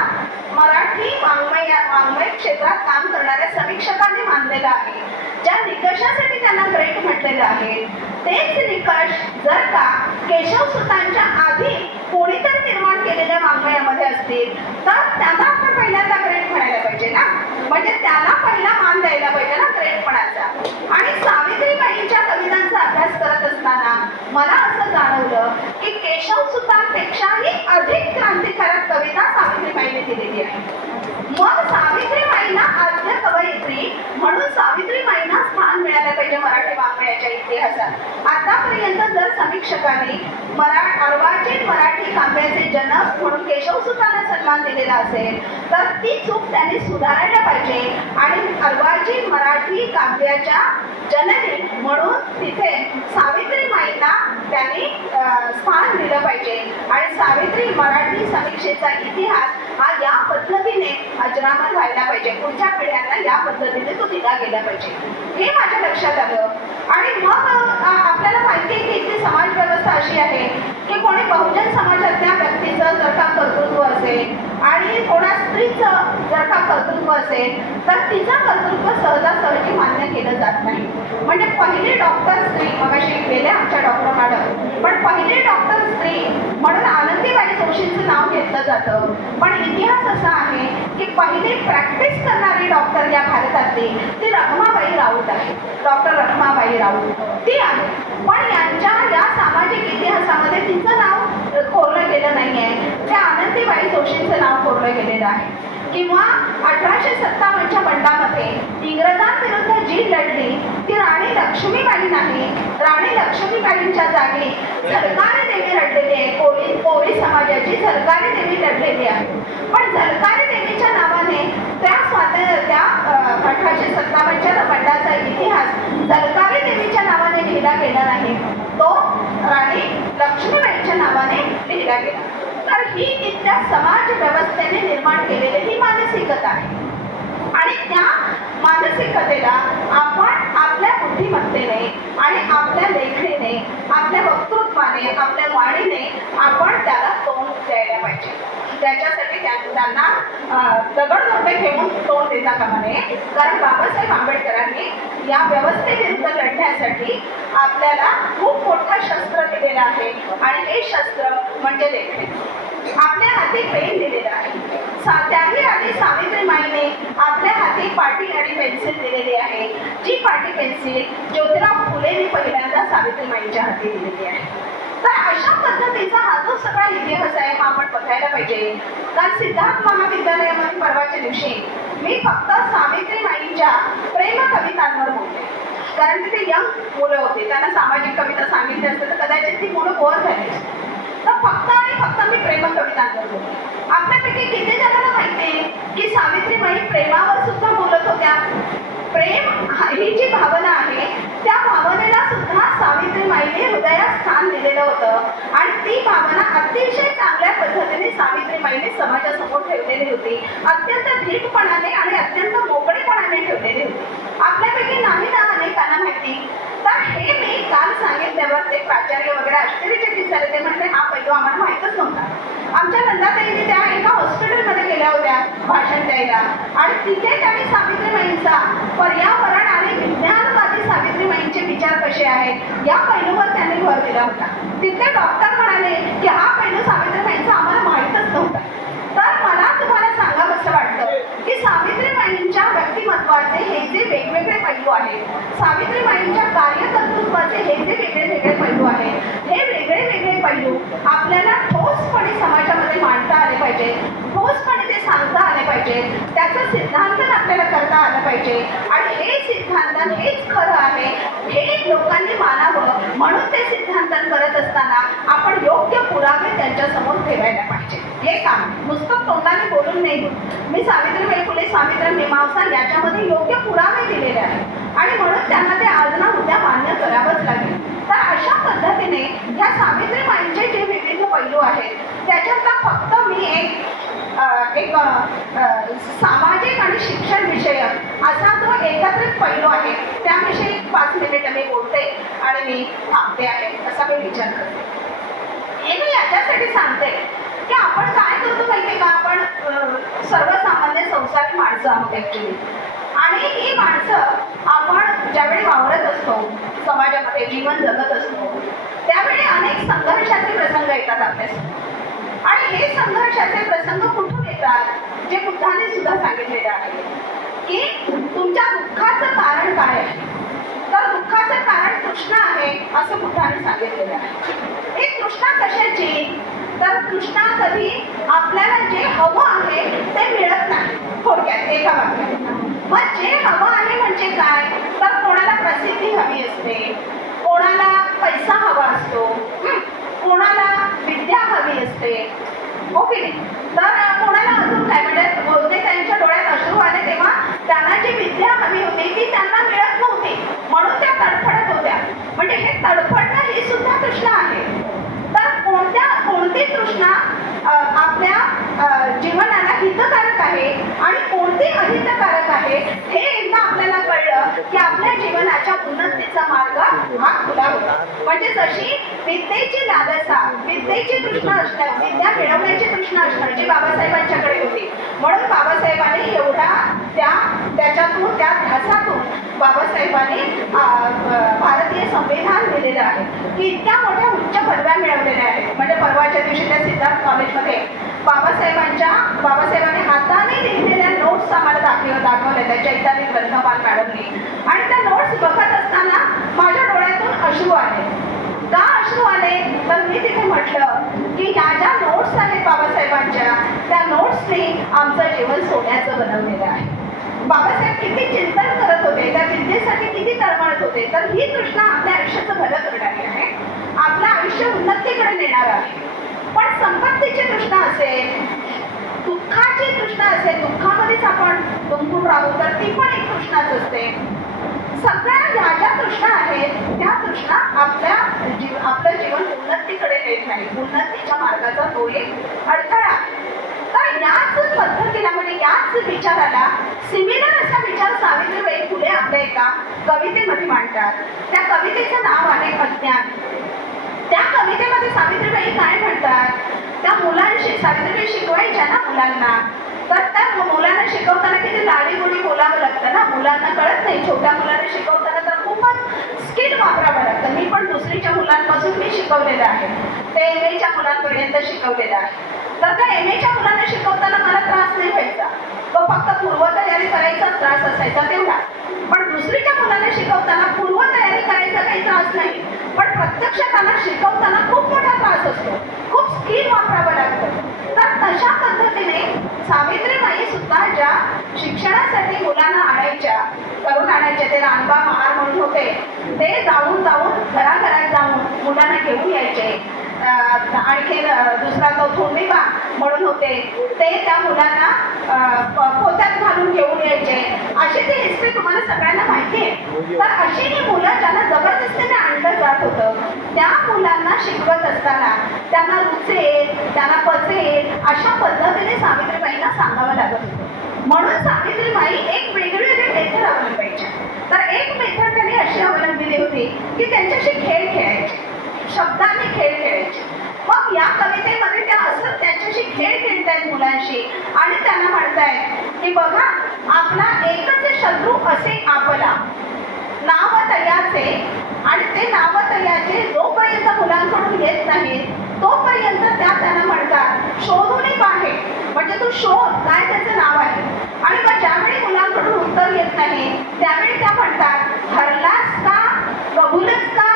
मराठी वाङ्मय क्षेत्रात काम करणाऱ्या समीक्षकांनी मानलेला आहे, ज्या निकषासाठी त्यांना ग्रेट म्हटलेलं आहे, तेच निकष जर का केशवसुतांच्या आधी कोणीतरी निर्माण केलेल्या वाङ्मयामध्ये असतील तर त्यांना आपण पहिल्यांदा ग्रेट म्हणायला पाहिजे ना. म्हणजे त्याला पहिला मान द्यायला पाहिजे ना ग्रेटपणाचा. आणि सावित्रीबाईंच्या कवितांचा अभ्यास करत असताना मला असं जाणवलं की केशवसुतांपेक्षाही अधिक क्रांतिकारक कविता सावित्रीबाईंनी दिलेली आहे. मग सावित्रीबाईंना आद्य कवयित्री म्हणून सावित्रीबाईंना स्थान मिळालं पाहिजे मराठी वाङ्मयाच्या इतिहासात. आतापर्यंत जर समीक्षकांनी अर्वाचीन मराठी काव्याचे जनक म्हणून केशवसुतांना सन्मान दिलेला असेल तर ती चूक त्यांनी सुधारायला पाहिजे आणि अर्वाचीन मराठी काव्याच्या जननी म्हणून तिथे सावित्रीबाईंना त्यांनी स्थान दिलं पाहिजे. आणि सावित्री मराठी समीक्षेचा इतिहास हा या पद्धतीने अजरामर व्हायला पाहिजे. पुढच्या पिढ्यांना या पद्धतीने तो दिला गेला पाहिजे हे माझ्या लक्षात आलं. आणि मग आपल्याला माहिती आहे की इथली समाज व्यवस्था अशी आहे की कोणी बहुजन समाजातल्या व्यक्तीचं जर का कर्तृत्व असेल आणि कोणा स्त्रीचं जर का कर्तृत्व असेल तर तिचं कर्तृत्व सहजासहजी मान्य केलं जात नाही. म्हणजे पहिली डॉक्टर स्त्री मगाशी गेले आमच्या डॉक्टर मॅडम, पण पहिली डॉक्टर स्त्री म्हणून आनंदीबाई जोशींचं नाव घेतलं जातं. पण इतिहास असा आहे की पहिली प्रॅक्टिस करणारी डॉक्टर या भारतातली ती रखमाबाई राऊत आहे. डॉक्टर रखमाबाई राऊत ती आहे. पण यांच्या या सामाजिक इतिहासामध्ये तिचं नाव कोरलं गेलं नाही आहे. त्या आनंदीबाई जोशींचं नाव कोरलं गेलेलं आहे. किंवा 1857च्या बंडामध्ये इंग्रजांविरुद्ध जी लढली ती राणी लक्ष्मीबाई नाही, राणी लक्ष्मीबाईंच्या जागी झलकारी देवी लढलेली आहे. कोळी समाजाची झलकारी देवी लढलेली आहे. पण झलकारी देवीच्या नावाने त्या 1857च्या बंडाचा इतिहास झलकारी देवीच्या नावाने लिहिला गेला नाही, तो राणी लक्ष्मीबाईंच्या नावाने लिहिला गेला. तर ही इथल्या समाज व्यवस्थेने निर्माण केलेली ही मानसिकता आहे. आणि त्या मानसिकतेला आपण आपल्या बुद्धिमत्तेने आणि आपल्या लेखणीने, आपल्या वक्तृत्वाने, आपल्या वाणीने आपण त्याला द्यायला पाहिजे. त्याच्यासाठी त्यांना दगड घेऊन तोंड देता कामा नये. कारण बाबासाहेब आंबेडकरांनी या व्यवस्थेविरुद्ध लढण्यासाठी आपल्याला खूप मोठं शस्त्र दिलेलं आहे आणि हे शस्त्र म्हणजे लेखणी. आपल्या हाती पेन दिलेलं आहे. त्याही आधी सावित्रीमाईने आपल्या हाती पाटी आणि पेन्सिल दिलेली आहे. जी पाटी पेन्सिल ज्योतिराव फुलेंनी पहिल्यांदा सावित्रीमाईंच्या हाती दिलेली आहे. तर अशा पद्धतीचा हा जो सगळा इतिहास आहे हा आपण बघायला पाहिजे. कारण सिद्धार्थ महाविद्यालयामध्ये परवाच्या दिवशी मी फक्त सावित्रीमाईंच्या प्रेम कवितांवर बोलले. कारण तिथे यंग मुलं होते, त्यांना सामाजिक कविता सांगितली असते तर कदाचित ती मुलं बोर झाली असती. तर फक्त आणि फक्त मी प्रेम कवितांवर बोलले. आपल्यापैकी किती जणांना माहिती आहे की सावित्रीमाई प्रेमावर सुद्धा बोलत होत्या. प्रेम ही जी भावना आहे त्या भावनेला सुद्धा सावित्रीमाईने हृदयात स्थान दिलेलं होतं आणि ती भावना अतिशय चांगल्या पद्धतीने सावित्रीमाईने समाजासमोर ठेवलेली होती. अत्यंत धीटपणाने आणि अत्यंत मोकळेपणाने ठेवलेली होती. आपल्यापैकी नाही ना अनेकांना माहिती. तर हे मी काल सांगितल्यावर ते प्राचार्य वगैरे आश्चर्यचकित झाले. ते म्हणले हा पैलू आम्हाला माहीतच नव्हता. आमच्या नंदाताईंनी त्या एका हॉस्पिटलमध्ये गेल्या होत्या भाषण द्यायला आणि तिथे त्यांनी सावित्रीमाईंचा पर्यावरण आणि विज्ञानवादी सावित्रीमाईंचे विचार कसे आहेत या पैलूवर त्यांनी भर दिला होता. तिथले डॉक्टर म्हणाले की हा पैलू सावित्रीमाईंचा आम्हाला माहीतच नव्हता. तर मला तुम्हाला सांगावंसं वाटतं की सावित्रीमाईंच्या व्यक्तिमत्वाचे हे जे वेगवेगळे पैलू आहेत, सावित्रीमाईंच्या कार्यकर्तृत्वाचे हे जे वेगळे वेगळे पैलू आहेत, हे वेगळे वेगळे पैलू आपल्याला ठोसपणे समाजामध्ये मांडता आले पाहिजे. ठोसपणे ते सांगता आले पाहिजे. त्याचं सिद्धांतन आपल्याला करता आलं पाहिजे आणि हे सिद्धांतन हेच खरं आहे हे लोकांनी मानावं. म्हणून ते सिद्धांतन करत असताना आपण योग्य पुरावे त्यांच्यासमोर ठेवायला पाहिजे. हे काम नुसतं तोंडाने बोलून नाही. मी सावित्रीबाई फुले स्वातंत्र्य मीमांसा याच्यामध्ये योग्य पुरावे दिलेले आहेत आणि म्हणून त्यांना ते आज ना उद्या मान्य करावंच लागेल. तर अशा पद्धतीने या सावित्रीबाईंचे जे विविध पैलू आहेत त्याच्यातला फक्त मी एक सामाजिक आणि शिक्षण विषयक असा जो एकत्रित पैलू आहे त्याविषयी 5 मिनिटं मी बोलते आणि मी थांबते आहे असा मी विचार करते. हे मी याच्यासाठी सांगते की आपण काय करतो माहिती का, आपण सर्वसामान्य संसारी माणसं आहोत ॲक्च्युली. आणि ही माणसं आपण ज्यावेळी वावरत असतो समाजामध्ये जीवन जगत असतो त्यावेळी अनेक संघर्षाचे प्रसंग येतात आपल्यासमोर. आणि हे संघर्षाचे प्रसंग कुठून येतात जे बुद्धाने सुद्धा सांगितलेले आहे की तुमच्या दुःखाचं कारण काय आहे. तर दुःखाचं कारण तृष्णा आहे असं बुद्धाने सांगितलेलं आहे. ही तृष्णा कशाची, तर तृष्णा कधी आपल्याला जे हवं आहे ते मिळत नाही. थोडक्यात एका वाक्यात मग जे हवं आहे म्हणजे काय, तर कोणाला प्रसिद्धी हवी असते, कोणाला पैसा हवा असतो, कोणाला विद्या हवी असते, हो की नाही. तर कोणाला अजून काय म्हणजे बोलते त्यांच्या डोळ्यात अश्रू आले तेव्हा त्यांना जी विद्या हवी होती ती त्यांना मिळत नव्हती म्हणून त्या तडफडत होत्या. म्हणजे हे तडफडणं ही सुद्धा तृष्णा आहे. तर कोणती तृष्णा आपल्या जीवनाला हितकारक आहे आणि कोणती अहितकारक आहे हे एकदा आपल्याला कळलं की आपल्या जीवनाच्या उन्नतीचा मार्ग हा खुला होता. म्हणजे जशी विद्येची लालसा, विद्येची तृष्णा असणं, विद्या मिळवण्याची तृष्णा असणं जी बाबासाहेबांच्याकडे होती. म्हणून बाबासाहेबांनी एवढा त्याच्यातून त्या ध्यासातून बाबासाहेबांनी भारतीय संविधान दिलेलं आहे की इतक्या मोठ्या उच्च पदव्या मिळवलेल्या आहेत. म्हणजे परवाच्या दिवशी त्या सिद्धार्थ कॉलेजमध्ये बाबासाहेबांनी हाताने लिहिलेल्या नोट्स आम्हाला दाखवल्या त्या चैताली ग्रंथपाल मॅडमनी. आणि त्या नोट्स बघत असताना माझ्या डोळ्यातून अश्रू आले. का अश्रू आले तर मी तिथे म्हटलं की ह्या ज्या नोट्स आहेत बाबासाहेबांच्या त्या नोट्सने आमचं जीवन सोन्याचं बनवलेलं आहे. बाबासाहेब किती चिंतन करत होते, त्या विद्येसाठी किती तळमळत होते. तर ही तृष्णा आपल्या आयुष्याचं भलं करणारी आहे, आपलं आयुष्य उन्नतीकडे नेणार आहे. पण संपत्तीची तृष्णा असेल, दुःखाची तृष्णा असेल, दुःखामध्येच आपण गुंतून राहू तर ती पण एक तृष्णाच असते. सगळ्या ह्या ज्या तृष्णा आहेत त्या तृष्णा आपलं जीवन उन्नतीकडे नेत नाही. उन्नतीच्या मार्गाचा तो एक अडथळा आहे. तर याच पद्धतीला म्हणजे याच विचाराला सिमिलर असा विचार सावित्रीबाई फुले आपल्या एका कवितेमध्ये मांडतात. त्या कवितेचं नाव आहे अज्ञान. त्या कवितेमध्ये सावित्रीबाई काय म्हणतात त्या मुलांशी सावित्रीबाई शिकवायच्या ना मुलांना, तर त्या मुलांना शिकवताना किती लाडीगोडी बोलावं लागतं ना. मुलांना कळत नाही, छोट्या मुलांना शिकवताना तर खूपच स्किल वापरावं लागतं. मी पण दुसरीच्या मुलांपासून मी शिकवलेलं आहे, ते MA च्या मुलांपर्यंत शिकवलेलं आहे. तर त्या MA च्या मुलांना शिकवताना मला त्रास नाही व्हायचा, तो फक्त पूर्वतयारी करायचा त्रास असायचा तेवढा. पण दुसरीच्या मुलांना शिकवताना पूर्वतयारी करायचा काही त्रास नाही, पण प्रत्यक्ष त्यांना शिकवताना खूप मोठा त्रास असतो, खूप स्किल वापरावं लागतं. तर तशा पद्धतीने सावित्रीबाई सुद्धा ज्या शिक्षणासाठी मुलांना आणायच्या, करून आणायचे, ते रानबा महार म्हणून होते, ते जाऊन घराघरात जाऊन मुलांना घेऊन यायचे. आणखी दुसरा तो थोंडिबा म्हणून होते, ते त्या मुलांना पोत्यात घालून घेऊन यायचे. अशी ती हिस्ट्री तुम्हाला सगळ्यांना माहिती आहे. तर अशी ही मुलं ज्यांना जबरदस्तीने आणलं जात होतं, त्या मुलांना शिकवत असताना त्यांना रुचेल, त्यांना पचेल अशा पद्धतीने सावित्रीबाईंना सांगावं लागत होतं. म्हणून सावित्रीबाई एक वेगवेगळे मेथड अवलंबायच्या. तर एक मेथड त्यांनी अशी अवलंबिली होती की त्यांच्याशी खेळ खेळायचे, शब्दांनी खेळ खेळायचे. मग या कवितेमध्ये त्या असं त्यांच्याशी खेळ खेळतायत मुलांशी आणि त्यांना म्हणतायत की बघा, आपला एकच शत्रू असे आपला नाव तयाचे, आणि ते नाव तयाचे जोपर्यंत मुलांकडून येत नाही तोपर्यंत त्या त्यांना म्हणतात शोधून पाहे, म्हणजे तू शोध काय त्याचं नाव आहे. आणि मग ज्यावेळी मुलांकडून उत्तर येत नाही त्यावेळी त्या म्हणतात हरलास का, कबूलच का,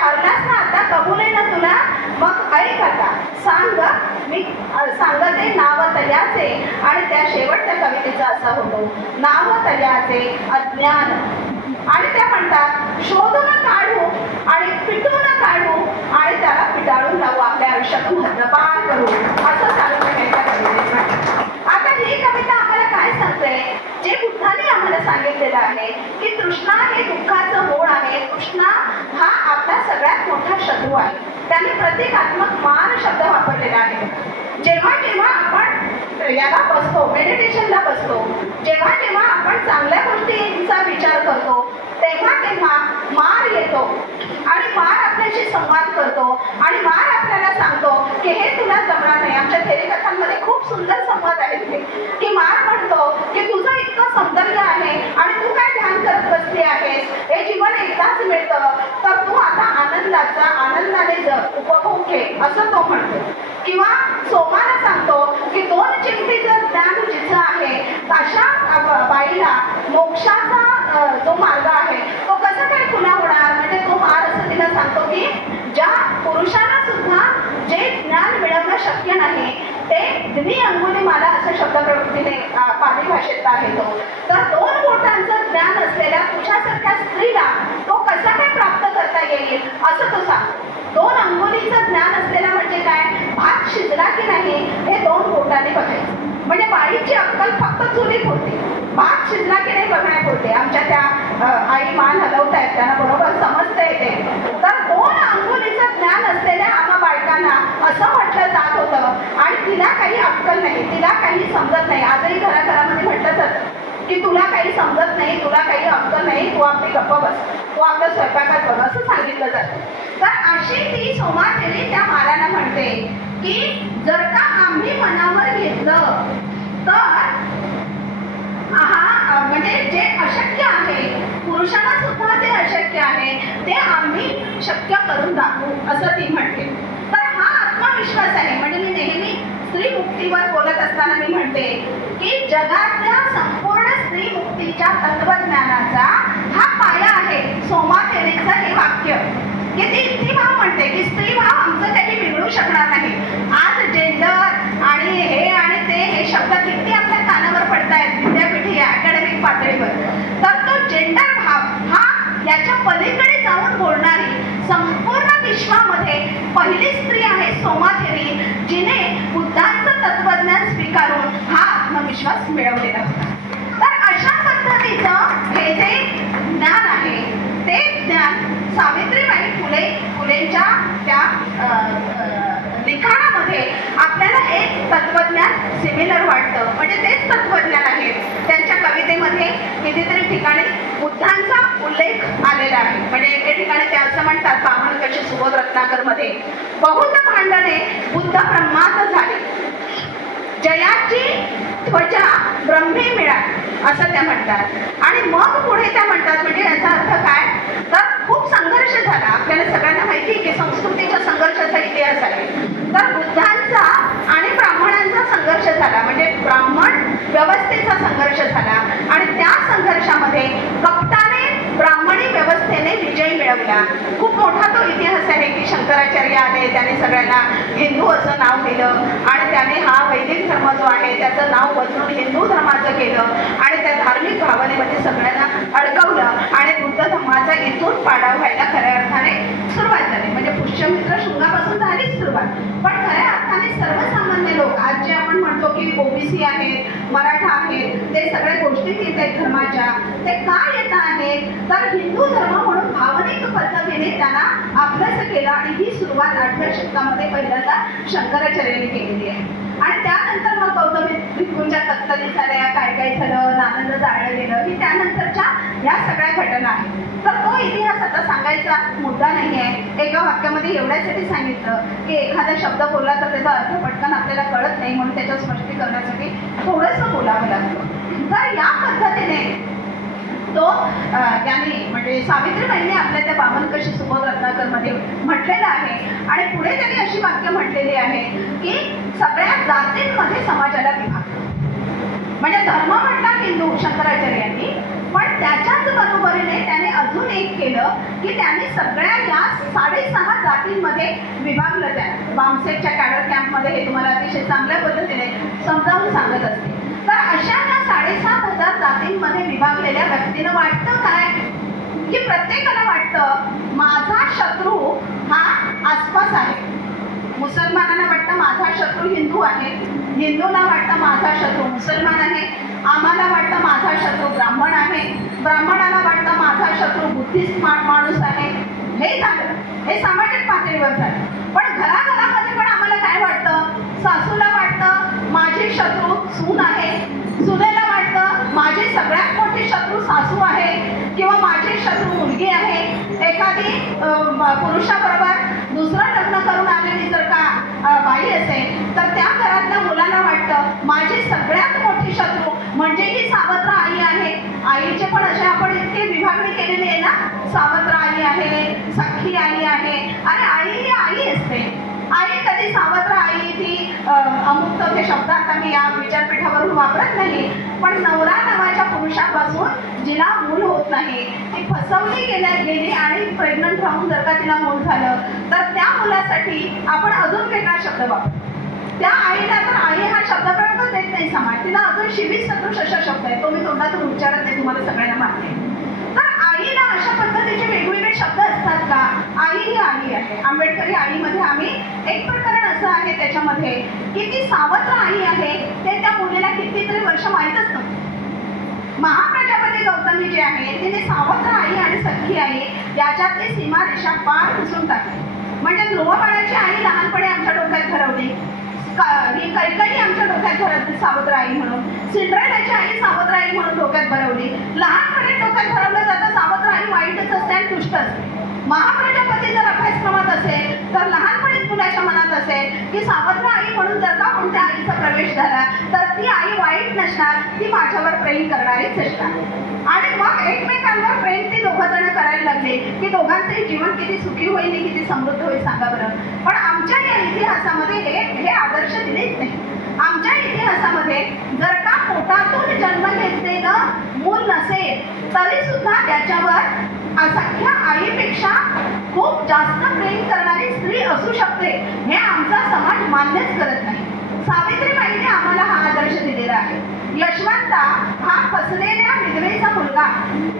हरलास ना, आता कबूल आहे ना तुला, मग ऐक आता सांग, मी सांगते नाव तयाचे. आणि त्या शेवटच्या कवितेचा असा होतो नाव तयाचे अज्ञान. आणि त्या म्हणतात शोधून काढू आणि पिटून काढू आणि त्याला पिटाळून लावू, आपल्या आयुष्यातून हद्दपार करू, असं सावित्रीबाईंच्या कवितेत म्हणतात. आता ही कविता आम्हाला काय सांगते, जे बुद्धाने आम्हाला सांगितलेलं आहे की तृष्णा हे दुःखाचं मूळ आहे, तृष्णा हा आपला सगळ्यात मोठा शत्रू आहे. त्यांनी प्रतिकात्मक मार शब्द वापरलेला आहे. जेव्हा जेव्हा आपण याला बसतो, मेडिटेशनला बसतो, जेव्हा जेव्हा आपण चांगल्या गोष्टींचा विचार करतो, तेव्हा तेव्हा मार येतो आणि मार आपल्याशी संवाद करतो आणि मार आपल्याला सांगतो की हे तुला जमणार नाही. आमच्या थेरीकथांमध्ये खूप सुंदर संवाद आहेत हे, की मार म्हणतो की तुझं इतकं सौंदर्य आहे आणि तू काय ध्यान करत बसली आहेस, हे जीवन एकदाच मिळतं, तर तू आता आनंदाने जग, उपभोग घे, असं तो म्हणतो. किंवा सोमाला सांगतो की 2 चिमटीचं ज्ञान जिचं आहे अशा बाईला मोक्षाचा जो मार्ग आहे तो कसा काय खुला होणार. म्हणजे तो मार असं तिला सांगतो की ज्या पुरुषांना सुद्धा जे ज्ञान मिळवणं शक्य नाही ते द्विअंगुलीमाला असं शब्द प्रवृत्तीने पाली भाषेत आहे तो. तर 2 बोटांचं ज्ञान असलेल्या तुझ्यासारख्या स्त्रीला तो कसा काय प्राप्त करता येईल असं तो सांगतो. 2 अंगुलीचं ज्ञान असलेला म्हणजे काय, भात शिजला की नाही हे 2 बोटाने बघायचं. म्हणजे बाईची अक्कल फक्त चुलीत होती, भात शिजला की नाही बघण्यापुरते. आमच्या त्या आई मान हलवतायत, त्यांना बरोबर समजता येते. तर 2 अंगुलीचं ज्ञान असलेल्या आम्हा बायकांना असं म्हटलं जात होतं आणि तिला काही अक्कल नाही, तिला काही समजत नाही. आजही घराघरामध्ये म्हटलं जातं की तुला काही समजत नाही, तुला काही अक्कल नाही, तू आपली गप्प बस, तू आपल्या स्वयंपाकात बघ, असं सांगितलं जातं. तर अशी ती सोमादेवी त्या माराला म्हणते की जर का आम्ही मनावर घेतलं तर म्हणजे जे अशक्य आहे, पुरुषांना सुद्धा जे अशक्य आहे ते आम्ही शक्य करून दाखवू, असं ती म्हणते. तर हा आत्मविश्वास आहे. म्हणजे मी नेहमी स्त्री मुक्तीवर बोलत असताना मी म्हणते की जगातल्या संपूर्ण स्त्री मुक्तीच्या तत्वज्ञानाचा हा पाया आहे सोमादेवीचं हे वाक्य, की ती इतकी भाव म्हणते की स्त्री भाव आमचं काही बिघडू शकणार नाही. आज जेंडर आणि हे शब्द किती आपल्या कानावर पडतायत विद्यापीठी अकॅडमिक पातळीवर. तर तो जेंडर भाव हा याच्या पलीकडे जाऊन बोलणारी संपूर्ण विश्वामध्ये पहिली स्त्री आहे सोमादेवी, जिने बुद्धांचं तत्वज्ञान स्वीकारून हा आत्मविश्वास मिळवलेला होता. तर अशा पद्धतीचं हे जे ज्ञान आहे ते ज्ञान सावित्रीबाई फुलेंच्या त्या लिखाणामध्ये आपल्याला एक तत्वज्ञान सिमिलर वाटतं. म्हणजे तेच तत्वज्ञान आहे त्यांच्या कविता कवितेमध्ये कितीतरी ठिकाणी बुद्धांचा उल्लेख आलेला आहे. म्हणजे एके ठिकाणी ते असं म्हणतात बामण कशी सुबोध रत्नाकरमध्ये, बहुत भांडणे बुद्ध ब्रह्मात झाले, जयाची त्वचा ब्रह्मे मिळाली, असं त्या म्हणतात. आणि मग पुढे त्या म्हणतात, म्हणजे याचा अर्थ काय, तर खूप संघर्ष झाला. आपल्याला सगळ्यांना माहिती आहे की संस्कृतीच्या संघर्षाचा इतिहास आहे. तर बुद्धांचा आणि ब्राह्मणांचा संघर्ष झाला, म्हणजे ब्राह्मण व्यवस्थेचा संघर्ष झाला. आणि त्या संघर्षामध्ये कपटाने ब्राह्मणी व्यवस्थेने विजय मिळवला. खूप मोठा तो इतिहास आहे की शंकराचार्य आले, त्याने सगळ्यांना हिंदू असं नाव दिलं आणि त्याने हा वैदिक धर्म जो आहे त्याचं नाव बदलून हिंदू धर्माचं केलं आणि त्या धार्मिक भावनेमध्ये सगळ्यांना अडकवलं आणि बुद्ध धर्माचा इथून पाडाव व्हायला खऱ्या अर्थाने सुरुवात झाली. म्हणजे पुष्यमित्र शृंगापासून झालीच सुरुवात. पण खऱ्या अर्थाने सर्वसामान्य लोक आज जे आपण म्हणतो की ओबीसी आहेत, मराठा आहेत, ते सगळ्या गोष्टी येत आहेत धर्माच्या, ते का येत आहेत, तर हिंदू धर्म म्हणून भावनिक पद्धतीने त्यांना अभ्यास केला. आणि ही सुरुवात 8व्या शतकामध्ये पहिल्यांदा शंकराचार्यांनी केलेली आहे. आणि त्यानंतर मग गौतम भिक्खूंच्या तत्तली झाल्या, काय काय झालं, नालंदा जाळलं गेलं, ही त्यानंतरच्या या सगळ्या घटना आहेत. तर तो इतिहास आता सांगायचा मुद्दा नाही आहे. एका वाक्यामध्ये एवढ्यासाठी सांगितलं की एखादा शब्द बोलला तर त्याचा अर्थ पटकन आपल्याला कळत नाही, म्हणून त्याच्या स्पष्टीकरणासाठी थोडंसं बोलावं लागतं. तर या पद्धतीने तो यांनी म्हणजे सावित्रीबाईंनी आपल्या त्या बामण कशी सुबोध रत्नाकरमध्ये म्हटलेलं आहे. आणि पुढे त्यांनी अशी वाक्य म्हटलेली आहे की सगळ्या जातींमध्ये समाजाला विभागतो. म्हणजे धर्म म्हटला हिंदू शंकराचार्यांनी, पण त्याच्याच बरोबरीने त्याने अजून एक केलं की त्यांनी सगळ्या या 6.5 जातींमध्ये विभागलं. त्या बामसेटच्या कॅडर कॅम्पमध्ये हे तुम्हाला अतिशय चांगल्या पद्धतीने समजावून सांगत असते. तर अशा या 7,500 जातींमध्ये विभागलेल्या व्यक्तीनं वाटतं काय की प्रत्येकाला वाटतं माझा शत्रू हा आसपास आहे. मुसलमानांना वाटतं माझा शत्रू हिंदू आहे, हिंदूंना वाटतं माझा शत्रू मुसलमान आहे, आम्हाला वाटतं माझा शत्रू ब्राह्मण आहे, ब्राह्मणाला वाटतं माझा शत्रू बुद्धिस्ट माणूस आहे. हे झालं, हे सामाजिक पातळीवर झालं. पण घराघरामध्ये पण आम्हाला काय वाटतं, सासूला वाटतं माझे शत्रू सून आहे, सुनेला वाटतं माझे सगळ्यात मोठे शत्रू सासू आहे किंवा माझे शत्रू मुलगी आहे. एखादी पुरुषाबरोबर दुसरं लग्न करून आलेली जर का बाई असेल तर त्या घरातल्या मुलांना वाटतं माझे सगळ्यात मोठे शत्रू म्हणजे ही सावत्र आई आहे. आईचे पण असे आपण इतके विभागणी केलेली आहे ना, सावत्र आई आहे, सख्खी आई आहे. आणि आई ही आई असते. आई कधी सावत्र आई ती अमुक ते शब्द आता मी या विचारपीठावरून वापरत नाही, पण नवरा नावाच्या पुरुषापासून जिला मूल होत नाही, ती फसवली गेली आणि प्रेग्नंट राहून जर का तिला मूल झालं तर त्या मुलासाठी आपण अजून वेगळा शब्द वापरतो. त्या आईला तर आई हा शब्द प्रयोग देत नाही समाज, तिला अजून शिवीस सदृश असा शब्द आहे, तो मी तोंडातून उच्चारत नाही, तुम्हाला सगळ्यांना माहिती आहे. तर आईला अशा पद्धतीचे वेगवेगळे शब्द असतात का? आई ही आई आहे. आंबेडकरी आईमध्ये आम्ही एक प्रकरण असं आहे त्याच्यामध्ये की ती सावत्र आई आहे, ते त्या मुलीला कितीतरी वर्ष माहीतच नव्हतं. महाप्रजापती गौतमी जी आहे तिने सावत्र आई आणि सख्खी आई याच्यातली सीमारेषा पार पुसून टाकली. म्हणजे ध्रुवबाळाची आई लहानपणी आमच्या डोक्यात भरवली, ही कैकई आमच्या डोक्यात भरवली सावत्र आई म्हणून, सिंड्रेलाची आई सावत्र आई म्हणून डोक्यात भरवली. लहानपणी डोक्यात भरवलं जातं सावत्र आई वाईटच असते आणि दुष्ट असते. महाप्रजापती जर अभ्यासक्रमात असेल तर लहानपणीच मुलाच्या मनात असेल की सावत्र आई म्हणून जर का कोणत्या आईचा प्रवेश झाला तर ती आई वाईट नसणार, ती माझ्यावर प्रेम करणारीच असणार. आणि मग एकमेकांवर प्रेम ती दोघं जण करायला लागले की दोघांचंही जीवन किती सुखी होईल, किती समृद्ध होईल सांगा बरं. पण आमच्या या इतिहासामध्ये हे आदर्श दिलेच नाही. आमच्या इतिहासामध्ये जर का पोटातून जन्म घेतलेलं मूल नसेल तरी सुद्धा त्याच्यावर सख्ख्या आईपेक्षा खूप जास्त प्रेम करणारी स्त्री असू शकते, हे आमचा समाज मान्यच करत नाही. सावित्रीबाईंनी आम्हाला हा आदर्श दिलेला आहे. यशवंता हा फसलेल्या विधवेचा मुलगा,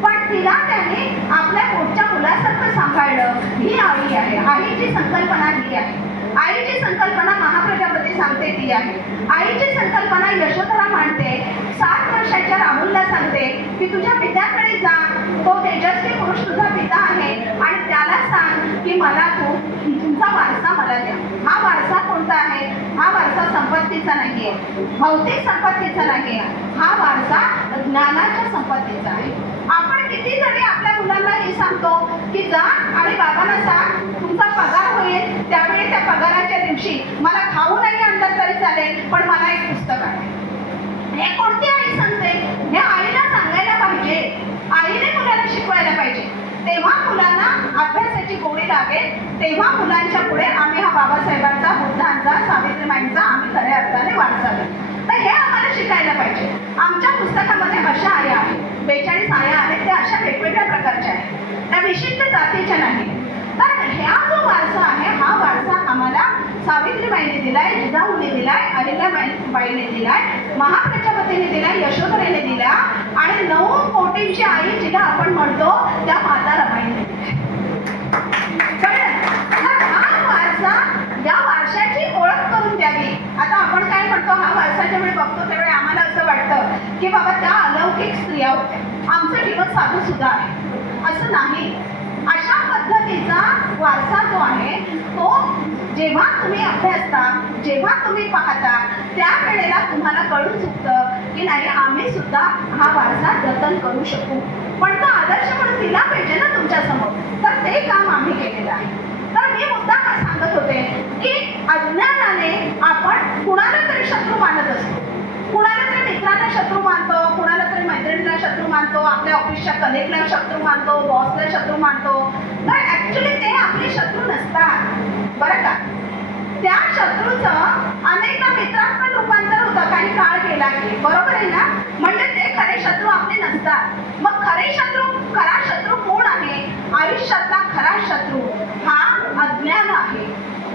पण तिला त्याने आपल्या पोटच्या मुलासारखं सांभाळलं. ही आई आहे. आईची संकल्पना ही आहे. आईची संकल्पना महाप्रजापती सांगते ती आहे. आईची संकल्पना यशोधरा मांडते. 7 वर्षाच्या राहुलला सांगते की तुझ्या पित्याकडे जा, तो तेजस्वी पुरुष तुझा पिता आहे, आणि त्याला सांग की मला तुमचा वारसा मला द्या. हा वारसा कोणता मुद्दा आहे, हा वारसा संपत्तीचा नाहीये, भौतिक संपत्तीचा नाहीये, हा वारसा ज्ञानाच्या संपत्तीचा आहे. आपण किती जणी आपल्या मुलांना हे सांगतो की जा आणि बाबांना सांग तुमचा पगार होईल, त्यावेळी त्या पगाराच्या दिवशी मला खाऊ नाही आणलं तरी चालेल, पण मला एक पुस्तक आहे. हे कोणती आई सांगते? हे आईला सांगायला पाहिजे, आईने मुलाला शिकवायला पाहिजे. तेव्हा मुलांना अभ्यासाची गोडी लागेल, तेव्हा मुलांच्या पुढे आम्ही हा बाबासाहेबांचा, बुद्धांचा, सावित्रीबाईंचा आम्ही खऱ्या अर्थाने वारसा देऊ. तर हे आम्हाला शिकायला पाहिजे. आमच्या पुस्तकामध्ये अशा आया आहेत, 42 आया आहेत, त्या अशा वेगवेगळ्या प्रकारच्या आहेत, त्या विशिष्ट जातीच्या नाही. तर ह्या जो वारसा आहे, हा वारसा आम्हाला सावित्रीबाईंनी दिलाय, जिजाऊने दिलाय, अहिल्याबाईंनी दिलाय, महाप्रजापतीने दिलाय, यशोधरेने दिला, आणि 9 कोटींची आई जिला आपण म्हणतो त्या माता रमाईने दिलाय. कळलं? तर हा वारसा, या वारशाची ओळख करून द्यावी. आता आपण काय म्हणतो, हा वारसाच्या वेळी बघतो त्यावेळी आम्हाला असं वाटतं की बाबा त्या अलौकिक स्त्रिया होत्या, आमचं जीवन साधं सुद्धा आहे. असं नाही. अशा पद्धतीचा वारसा जो आहे तो जेव्हा तुम्ही अभ्यासता, जेव्हा तुम्ही पाहता, त्या वेळेला तुम्हाला कळून चुकतं की नाही आम्ही सुद्धा हा वारसा जतन करू शकू. पण तो आदर्श म्हणून दिला पाहिजे ना तुमच्या समोर, तर ते काम आम्ही केलेलं आहे. तर मी मुद्दा हा सांगत होते की अज्ञानाने आपण कुणाला तरी शत्रू मानत असतो, कुणाला तरी मित्रांना शत्रू मानतो, कुणाला तरी मैत्रिणीला शत्रू मानतो, आपल्या ऑफिसच्या कलिगला शत्रू मानतो, बॉसला शत्रू मानतो. तर ऍक्च्युली ते आपले शत्रू नसतात बरं का. त्या शत्रूचं अनेकदा मित्रात पण रूपांतर होतं काही काळ गेला की, बरोबर आहे ना. म्हणजे ते खरे शत्रू आपले नसतात. मग खरे शत्रू, खरा शत्रू कोण आहे? आयुष्यातला खरा शत्रू हा अज्ञान आहे,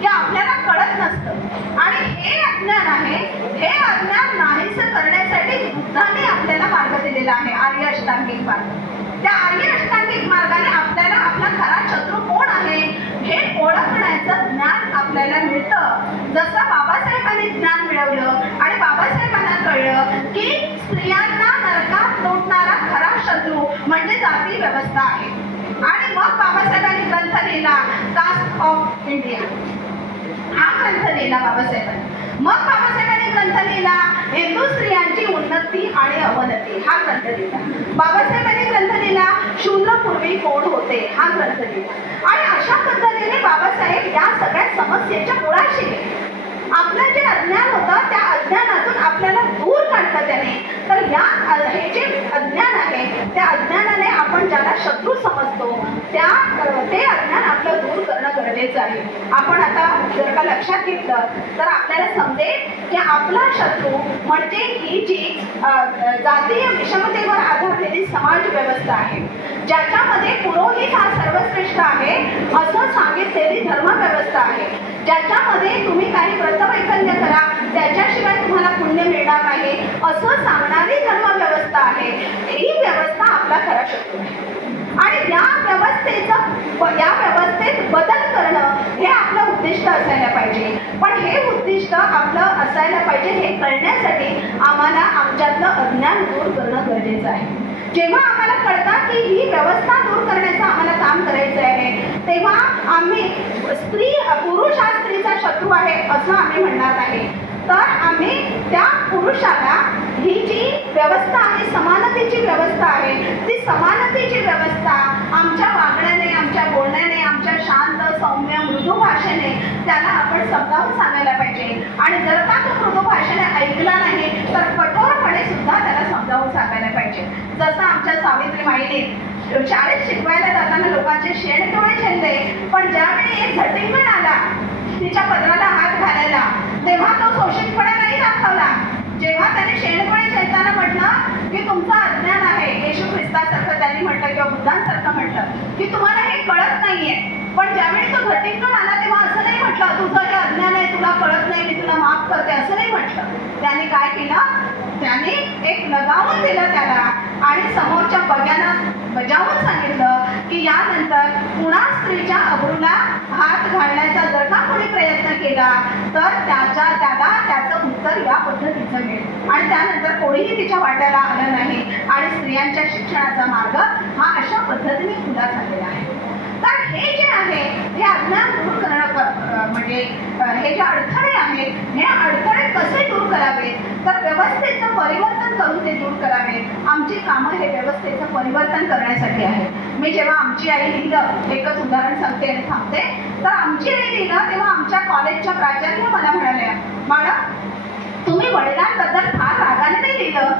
जे आपल्याला कळत नसतं. आणि हे अज्ञान आहे, हे अज्ञान नाहीसं करण्यासाठी बुद्धाने आपल्याला मार्ग दिलेला आहे, आर्य अष्टांगिक मार्ग. त्या आर्य अष्टांगिक मार्गाने आपल्याला आपला खरा शत्रू कोण आहे हे ओळखण्याचं ज्ञान आपल्याला मिळतं. जसं बाबासाहेबांनी ज्ञान मिळवलं आणि बाबासाहेबांना कळलं की स्त्रियांना नरकात लोटणारा खरा शत्रू म्हणजे जाती व्यवस्था आहे. आणि मग बाबासाहेबांनी ग्रंथ लिहिला कास्ट ऑफ इंडिया, हा ग्रंथ लिहिला बाबासाहेबांनी. मग बाबासाहेबांनी ग्रंथ लिहिला हिंदू स्त्रियांची उन्नती आणि अवनती, हा ग्रंथ लिहिला. बाबासाहेबांनी ग्रंथ लिहिला शूद्रपूर्वी कोण होते, हा ग्रंथ लिहिला. आणि अशा पद्धतीने बाबासाहेब या सगळ्या समस्येच्या मुळाशी गेले. आपलं जे अज्ञान होतं त्या अज्ञानातून आपल्याला दूर काढतं त्याने. तर या हे जे अज्ञान आहे त्या अज्ञानाने आपण ज्याला शत्रू समजतो ते अज्ञान आपलं दूर करणं गरजेचं आहे. आपण आता जर का लक्षात घेतलं तर आपल्याला समजेल की आपला शत्रू म्हणजे ही जी जातीय विषमतेवर आधारलेली समाज व्यवस्था आहे, ज्याच्यामध्ये पुरोहित हा सर्वश्रेष्ठ आहे असं सांगितलेली धर्म व्यवस्था आहे, ज्याच्यामध्ये तुम्ही काही व्रतवैकल्य करा त्याच्याशिवाय तुम्हाला पुण्य मिळणार नाही असं सांगणारी धर्म व्यवस्था आहे. ही व्यवस्था आपला खरा शत्रू आहे. आणि या व्यवस्थेत बदल करणं हे आपलं उद्दिष्ट असायला पाहिजे. पण हे उद्दिष्ट आपलं असायला पाहिजे हे कळण्यासाठी आम्हाला आमच्यातलं अज्ञान दूर करणं गरजेचं आहे. जेव्हा आम्हाला कळतं की ही व्यवस्था दूर करण्याचं आम्हाला काम करायचं आहे, तेव्हा आम्ही पुरुष हा स्त्रीचा शत्रू आहे असं आम्ही म्हणणार आहे. तर आम्ही त्या पुरुषाला ही जी व्यवस्था आहे, समानतेची व्यवस्था आहे, ती समानतेची व्यवस्था आमच्या वागण्याने, आमच्या बोलण्याने, आमच्या शांत सौम्य मृदू भाषेने त्याला आपण समजावून सांगायला पाहिजे. आणि जर का तो मृदू भाषेने ऐकला नाही तर कठोरपणे सुद्धा त्याला समजावून सांगायला पाहिजे. जसं आमच्या सावित्रीबाईने शाळेत शिकवायला जाताना लोकांचे शेणतोडे झेलले, पण ज्यावेळी एक झटिंगण आला तिच्या पदराला हात घालायला तेव्हा तो शोषितपणा नाही दाखवला. जेव्हा त्याने शेणतोडे झेलताना म्हटलं की तुमचं अज्ञान आहे, येशू ख्रिस्तासारखं त्यांनी म्हटलं किंवा बुद्धांसारखं म्हटलं की तुम्हाला हे कळत नाहीये. पण ज्यावेळी तो झटिंगण आला तेव्हा असं नाही म्हटलं तुझं हे अज्ञान आहे, तुला कळत नाही, मी तुला माफ करते, असं नाही म्हटलं. त्याने काय केलं, त्याने एक लगावून दिलं त्याला आणि समोरच्या बग्याला बजावून सांगितलं की यानंतर पुन्हा स्त्रीच्या अब्रूला हात घालण्याचा जर का कोणी प्रयत्न केला तर त्याचं उत्तर या पद्धतीचं मिळेल. आणि त्यानंतर कोणीही तिच्या वाट्याला आलं नाही आणि स्त्रियांच्या शिक्षणाचा मार्ग हा अशा पद्धतीने खुला झालेला आहे. तर हे जे आहे हे अज्ञान दूर करणं म्हणजे हे जे अडथळे आहेत हे अडथळे कसे दूर करावे, तर व्यवस्थेचं परिवर्तन करून ते दूर करावे. आमची कामं हे व्यवस्थेचं परिवर्तन करण्यासाठी आहे. मी जेव्हा आमची आई लिहिलं, एकच उदाहरण सांगते आणि थांबते, तर आमची आई लिहिलं तेव्हा आमच्या कॉलेजच्या प्राचार्य मला म्हणाल्या, मॅडम तुम्ही वडिलांबद्दल फार रागाने नाही लिहिलं.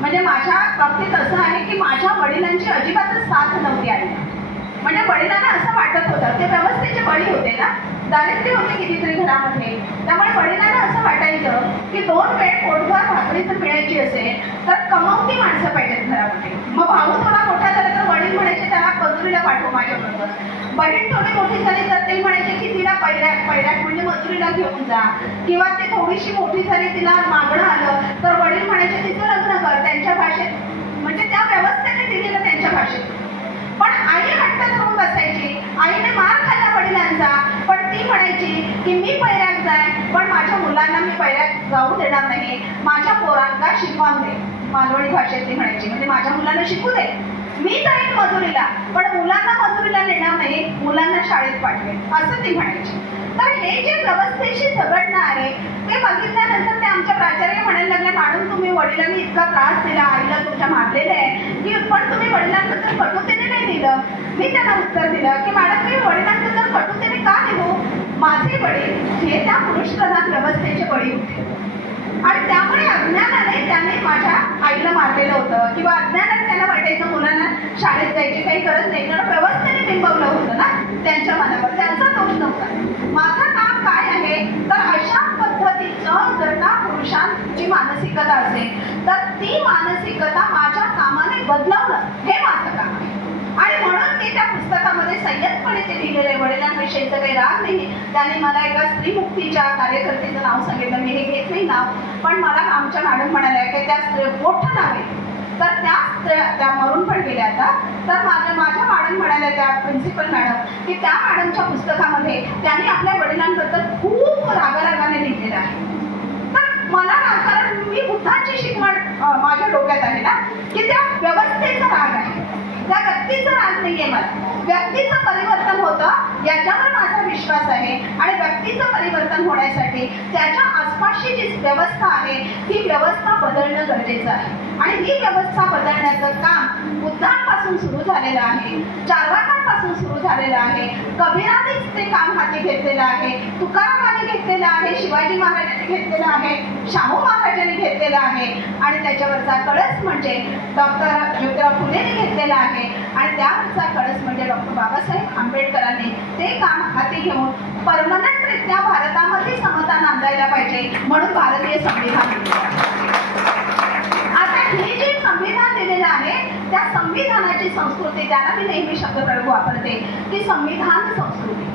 म्हणजे माझ्या बाबतीत असं आहे की माझ्या वडिलांची अजिबातच साथ नव्हती आई. म्हणजे वडिलांना असं वाटत होतं, ते व्यवस्थेचे बळी होते ना, दारिद्र्य होते कितीतरी घरामध्ये, त्यामुळे वडिलांना असं वाटायचं की 2 वेळ पोटभर भाकरी जर मिळायची असेल तर कमावती माणसं पाहिजेत घरामध्ये. मग भाऊ थोडा मोठा झाला तर वडील म्हणायचे त्याला मजुरीला पाठव माझ्याबरोबर. बहीण थोडी मोठी झाली तर ते म्हणायचे की तिला पैऱ्याक म्हणजे मजुरीला घेऊन जा. किंवा ती थोडीशी मोठी झाली, तिला मागणं आलं तर वडील म्हणायचे तिचं लग्न कर त्यांच्या भाषेत, म्हणजे त्या व्यवस्थेने दिलेलं त्यांच्या भाषेत. पण आई हट्ट धरून बसायची. आईने मार खाल्ला वडिलांचा, पण ती म्हणायची की मी पैऱ्यात जाय, पण माझ्या मुलांना मी पैऱ्यात जाऊ देणार नाही. माझ्या पोरांना शिकवून दे, मालवणी भाषेत ती म्हणायची. म्हणजे माझ्या मुलांना शिकू दे, मी जाईन मजुरीला, पण मुलांना मजुरीला नेणार नाही, मुलांना शाळेत पाठवेल, असं ती म्हणायची. तर हे जे व्यवस्थेशी झगडणं आहे ते बघितल्यानंतर ते आमच्या प्राचार्य म्हणायला लागले, मॅडम तुम्ही वडिलांनी इतका त्रास दिला, आईला तुमच्या मारलेलं आहे की पण तुम्ही वडिलांबद्दल कटुतेने नाही दिलं. मी त्यांना उत्तर दिलं की मॅडम मी वडिलांबद्दल कटुतेने का लिहू, माझे वडील हे त्या पुरुषप्रधान व्यवस्थेचे बळी होते आणि त्यामुळे अज्ञानाने त्याने माझ्या आईला मारलेलं होतं, किंवा अज्ञानाने त्यांना वाटायचं मुलांना शाळेत जायची काही गरज नाही, कारण व्यवस्थेने बिंबवलं होतं ना त्यांच्या मनावर, त्यांचा दोष नव्हता. माझं काम काय आहे, तर अशा पद्धतीचं जर का पुरुषांची मानसिकता असेल तर ती मानसिकता माझ्या कामाने बदलवणं हे माझं काम आहे. आणि म्हणून मी त्या पुस्तकामध्ये संयतपणे ते लिहिलेलं आहे. वडिलांविषयीचं काही राग नाही. त्याने मला एका स्त्रीमुक्तीच्या कार्यकर्त्याचं नाव सांगितलं, मी हे घेत नाही नाव, पण मला आमच्या मॅडम म्हणाल्या की त्या मोठं नाव आहे, तर त्या मरून पण गेल्या आता. तर माझ्या मॅडम म्हणाल्या, त्या प्रिन्सिपल मॅडम, की त्या मॅडमच्या पुस्तकामध्ये त्यांनी आपल्या वडिलांबद्दल खूप रागारागाने लिहिलेलं आहे. तर मला कारण मी बुद्धाची शिकवण माझ्या डोक्यात आहे ना, की त्या व्यवस्थेचा राग आहे, त्या व्यक्तीचा राग नाहीये. मला व्यक्तीचं परिवर्तन होतं याच्यावर माझा विश्वास आहे, आणि व्यक्तीचं परिवर्तन होण्यासाठी त्याच्या आसपासची जी व्यवस्था आहे ही व्यवस्था बदलणं गरजेचं आहे. आणि ही व्यवस्था बदलण्याचं काम बुद्धांपासून सुरू झालेलं आहे, चार्वाकांपासून सुरू झालेलं आहे, कबीरानेच ते काम हाती घेतलेलं आहे, तुकारामाने घेतलेलं आहे, शिवाजी महाराजांनी घेतलेलं आहे, शाहू महाराजांनी घेतलेलं आहे, आणि त्याच्यावरचा कळस म्हणजे डॉक्टर ज्योतिराव फुलेंनी घेतलेला आहे, आणि त्यावरचा कळस म्हणजे डॉक्टर बाबासाहेब आंबेडकरांनी ते काम हाती घेऊन परमनंटरित्या भारतामध्ये समता नांदायला पाहिजे, म्हणून भारतीय संविधान दिलेलं आहे. आता हे जे संविधान दिलेलं आहे त्या संविधानाची संस्कृती, त्याला मी नेहमी शब्दप्रयोग वापरते की संविधान संस्कृती.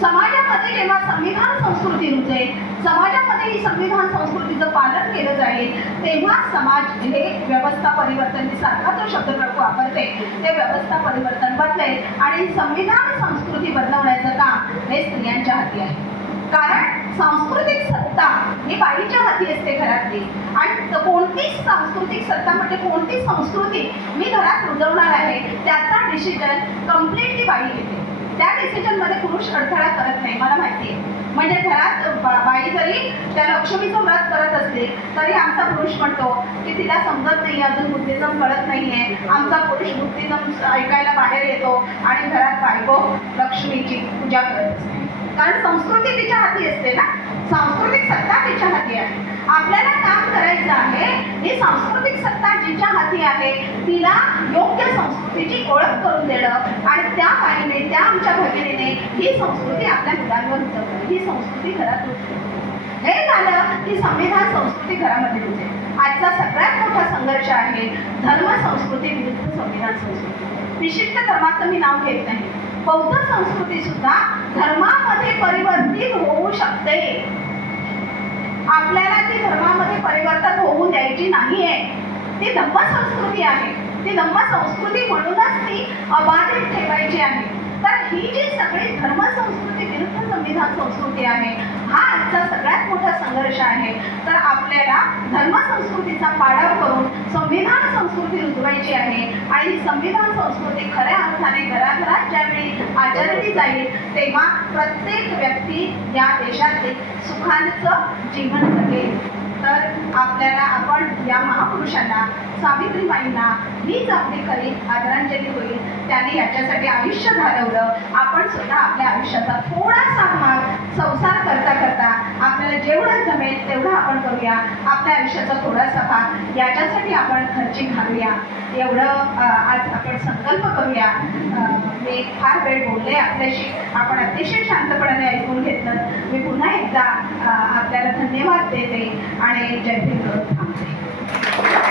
समाजामध्ये जेव्हा संविधान संस्कृती रुजेल, समाजामध्ये ही संविधान संस्कृतीचं पालन केलं जाईल, तेव्हा समाज हे व्यवस्था परिवर्तन, मी सारखा तो शब्दप्रयोग वापरते, ते व्यवस्था परिवर्तन बदलेल आणि संविधान संस्कृती बदलवण्याचं काम हे स्त्रियांच्या हाती आहे. कारण सांस्कृतिक सत्ता ही बाईच्या हाती असते घरातली, आणि कोणती सांस्कृतिक सत्ता म्हणजे कोणती संस्कृती मी घरात रुजवणार आहे त्याचा डिसिजन कम्प्लिटली बाई घेते. त्या डिसिजनमध्ये पुरुष अडथळा करत नाही, मला माहिती आहे. म्हणजे घरात बाई जरी त्या लक्ष्मीचं व्रत करत असले तरी आमचा पुरुष म्हणतो की तिला समजत नाही, अजून बुद्धिझम कळत नाहीये. आमचा पुरुष बुद्धिझम ऐकायला बाहेर येतो आणि घरात बायको लक्ष्मीची पूजा करत असते, कारण संस्कृती तिच्या हाती असते ना, सांस्कृतिक सत्ता तिच्या हाती आहे. आपल्याला काम करायचं आहे, ही सांस्कृतिक सत्ता जिच्या हाती आहे तिला योग्य संस्कृतीची ओळख करून देणं, आणि त्या बाईने, त्या आमच्या भगिनीने ही संस्कृती आपल्या मुलांवर रुजवणं, ही संस्कृती घरात रुजवणं. हे झालं की संविधान संस्कृती घरामध्ये रुजेल. आजचा सगळ्यात मोठा संघर्ष आहे धर्म संस्कृती विरुद्ध संविधान संस्कृती. विशिष्ट धर्माचं मी नाव घेत नाही, बौद्ध संस्कृती सुद्धा धर्मामध्ये परिवर्तित होऊ शकते. आपल्याला ती धर्मामध्ये परिवर्तन होऊ द्यायची नाहीये. ती धम्म संस्कृती आहे, ती धम्म संस्कृती म्हणूनच ती अबाधित ठेवायची आहे. तर ही जी सगळी धर्मसंस्कृती विरुद्ध संविधान संस्कृती आहे, हा आजचा सगळ्यात मोठा संघर्ष आहे. तर आपल्याला धर्मसंस्कृतीचा पाडाव करून संविधान संस्कृती रुजवायची आहे आणि ही संविधान संस्कृती खऱ्या अर्थाने घराघरात ज्यावेळी आचरली जाईल तेव्हा प्रत्येक व्यक्ती या देशात सुखाचं जीवन जगेल. तर आपल्याला आपण या महापुरुषांना, सावित्रीबाईंना हीच आपली खरी आदरांजली होईल. त्यांनी याच्यासाठी आयुष्य घालवलं. आपण सुद्धा आपल्या आयुष्याचा थोडासा भाग संसार करता करता आपल्याला जेवढं जमेल तेवढं आपण करूया. आपल्या आयुष्याचा थोडासा भाग याच्यासाठी आपण खर्ची घालूया. एवढं आज आपण संकल्प करूया. मी फार वेळ बोलले आपल्याशी, आपण अतिशय शांतपणाने ऐकून घेतलं. मी पुन्हा एकदा आपल्याला धन्यवाद देते आणि जय भीम करून थांबते.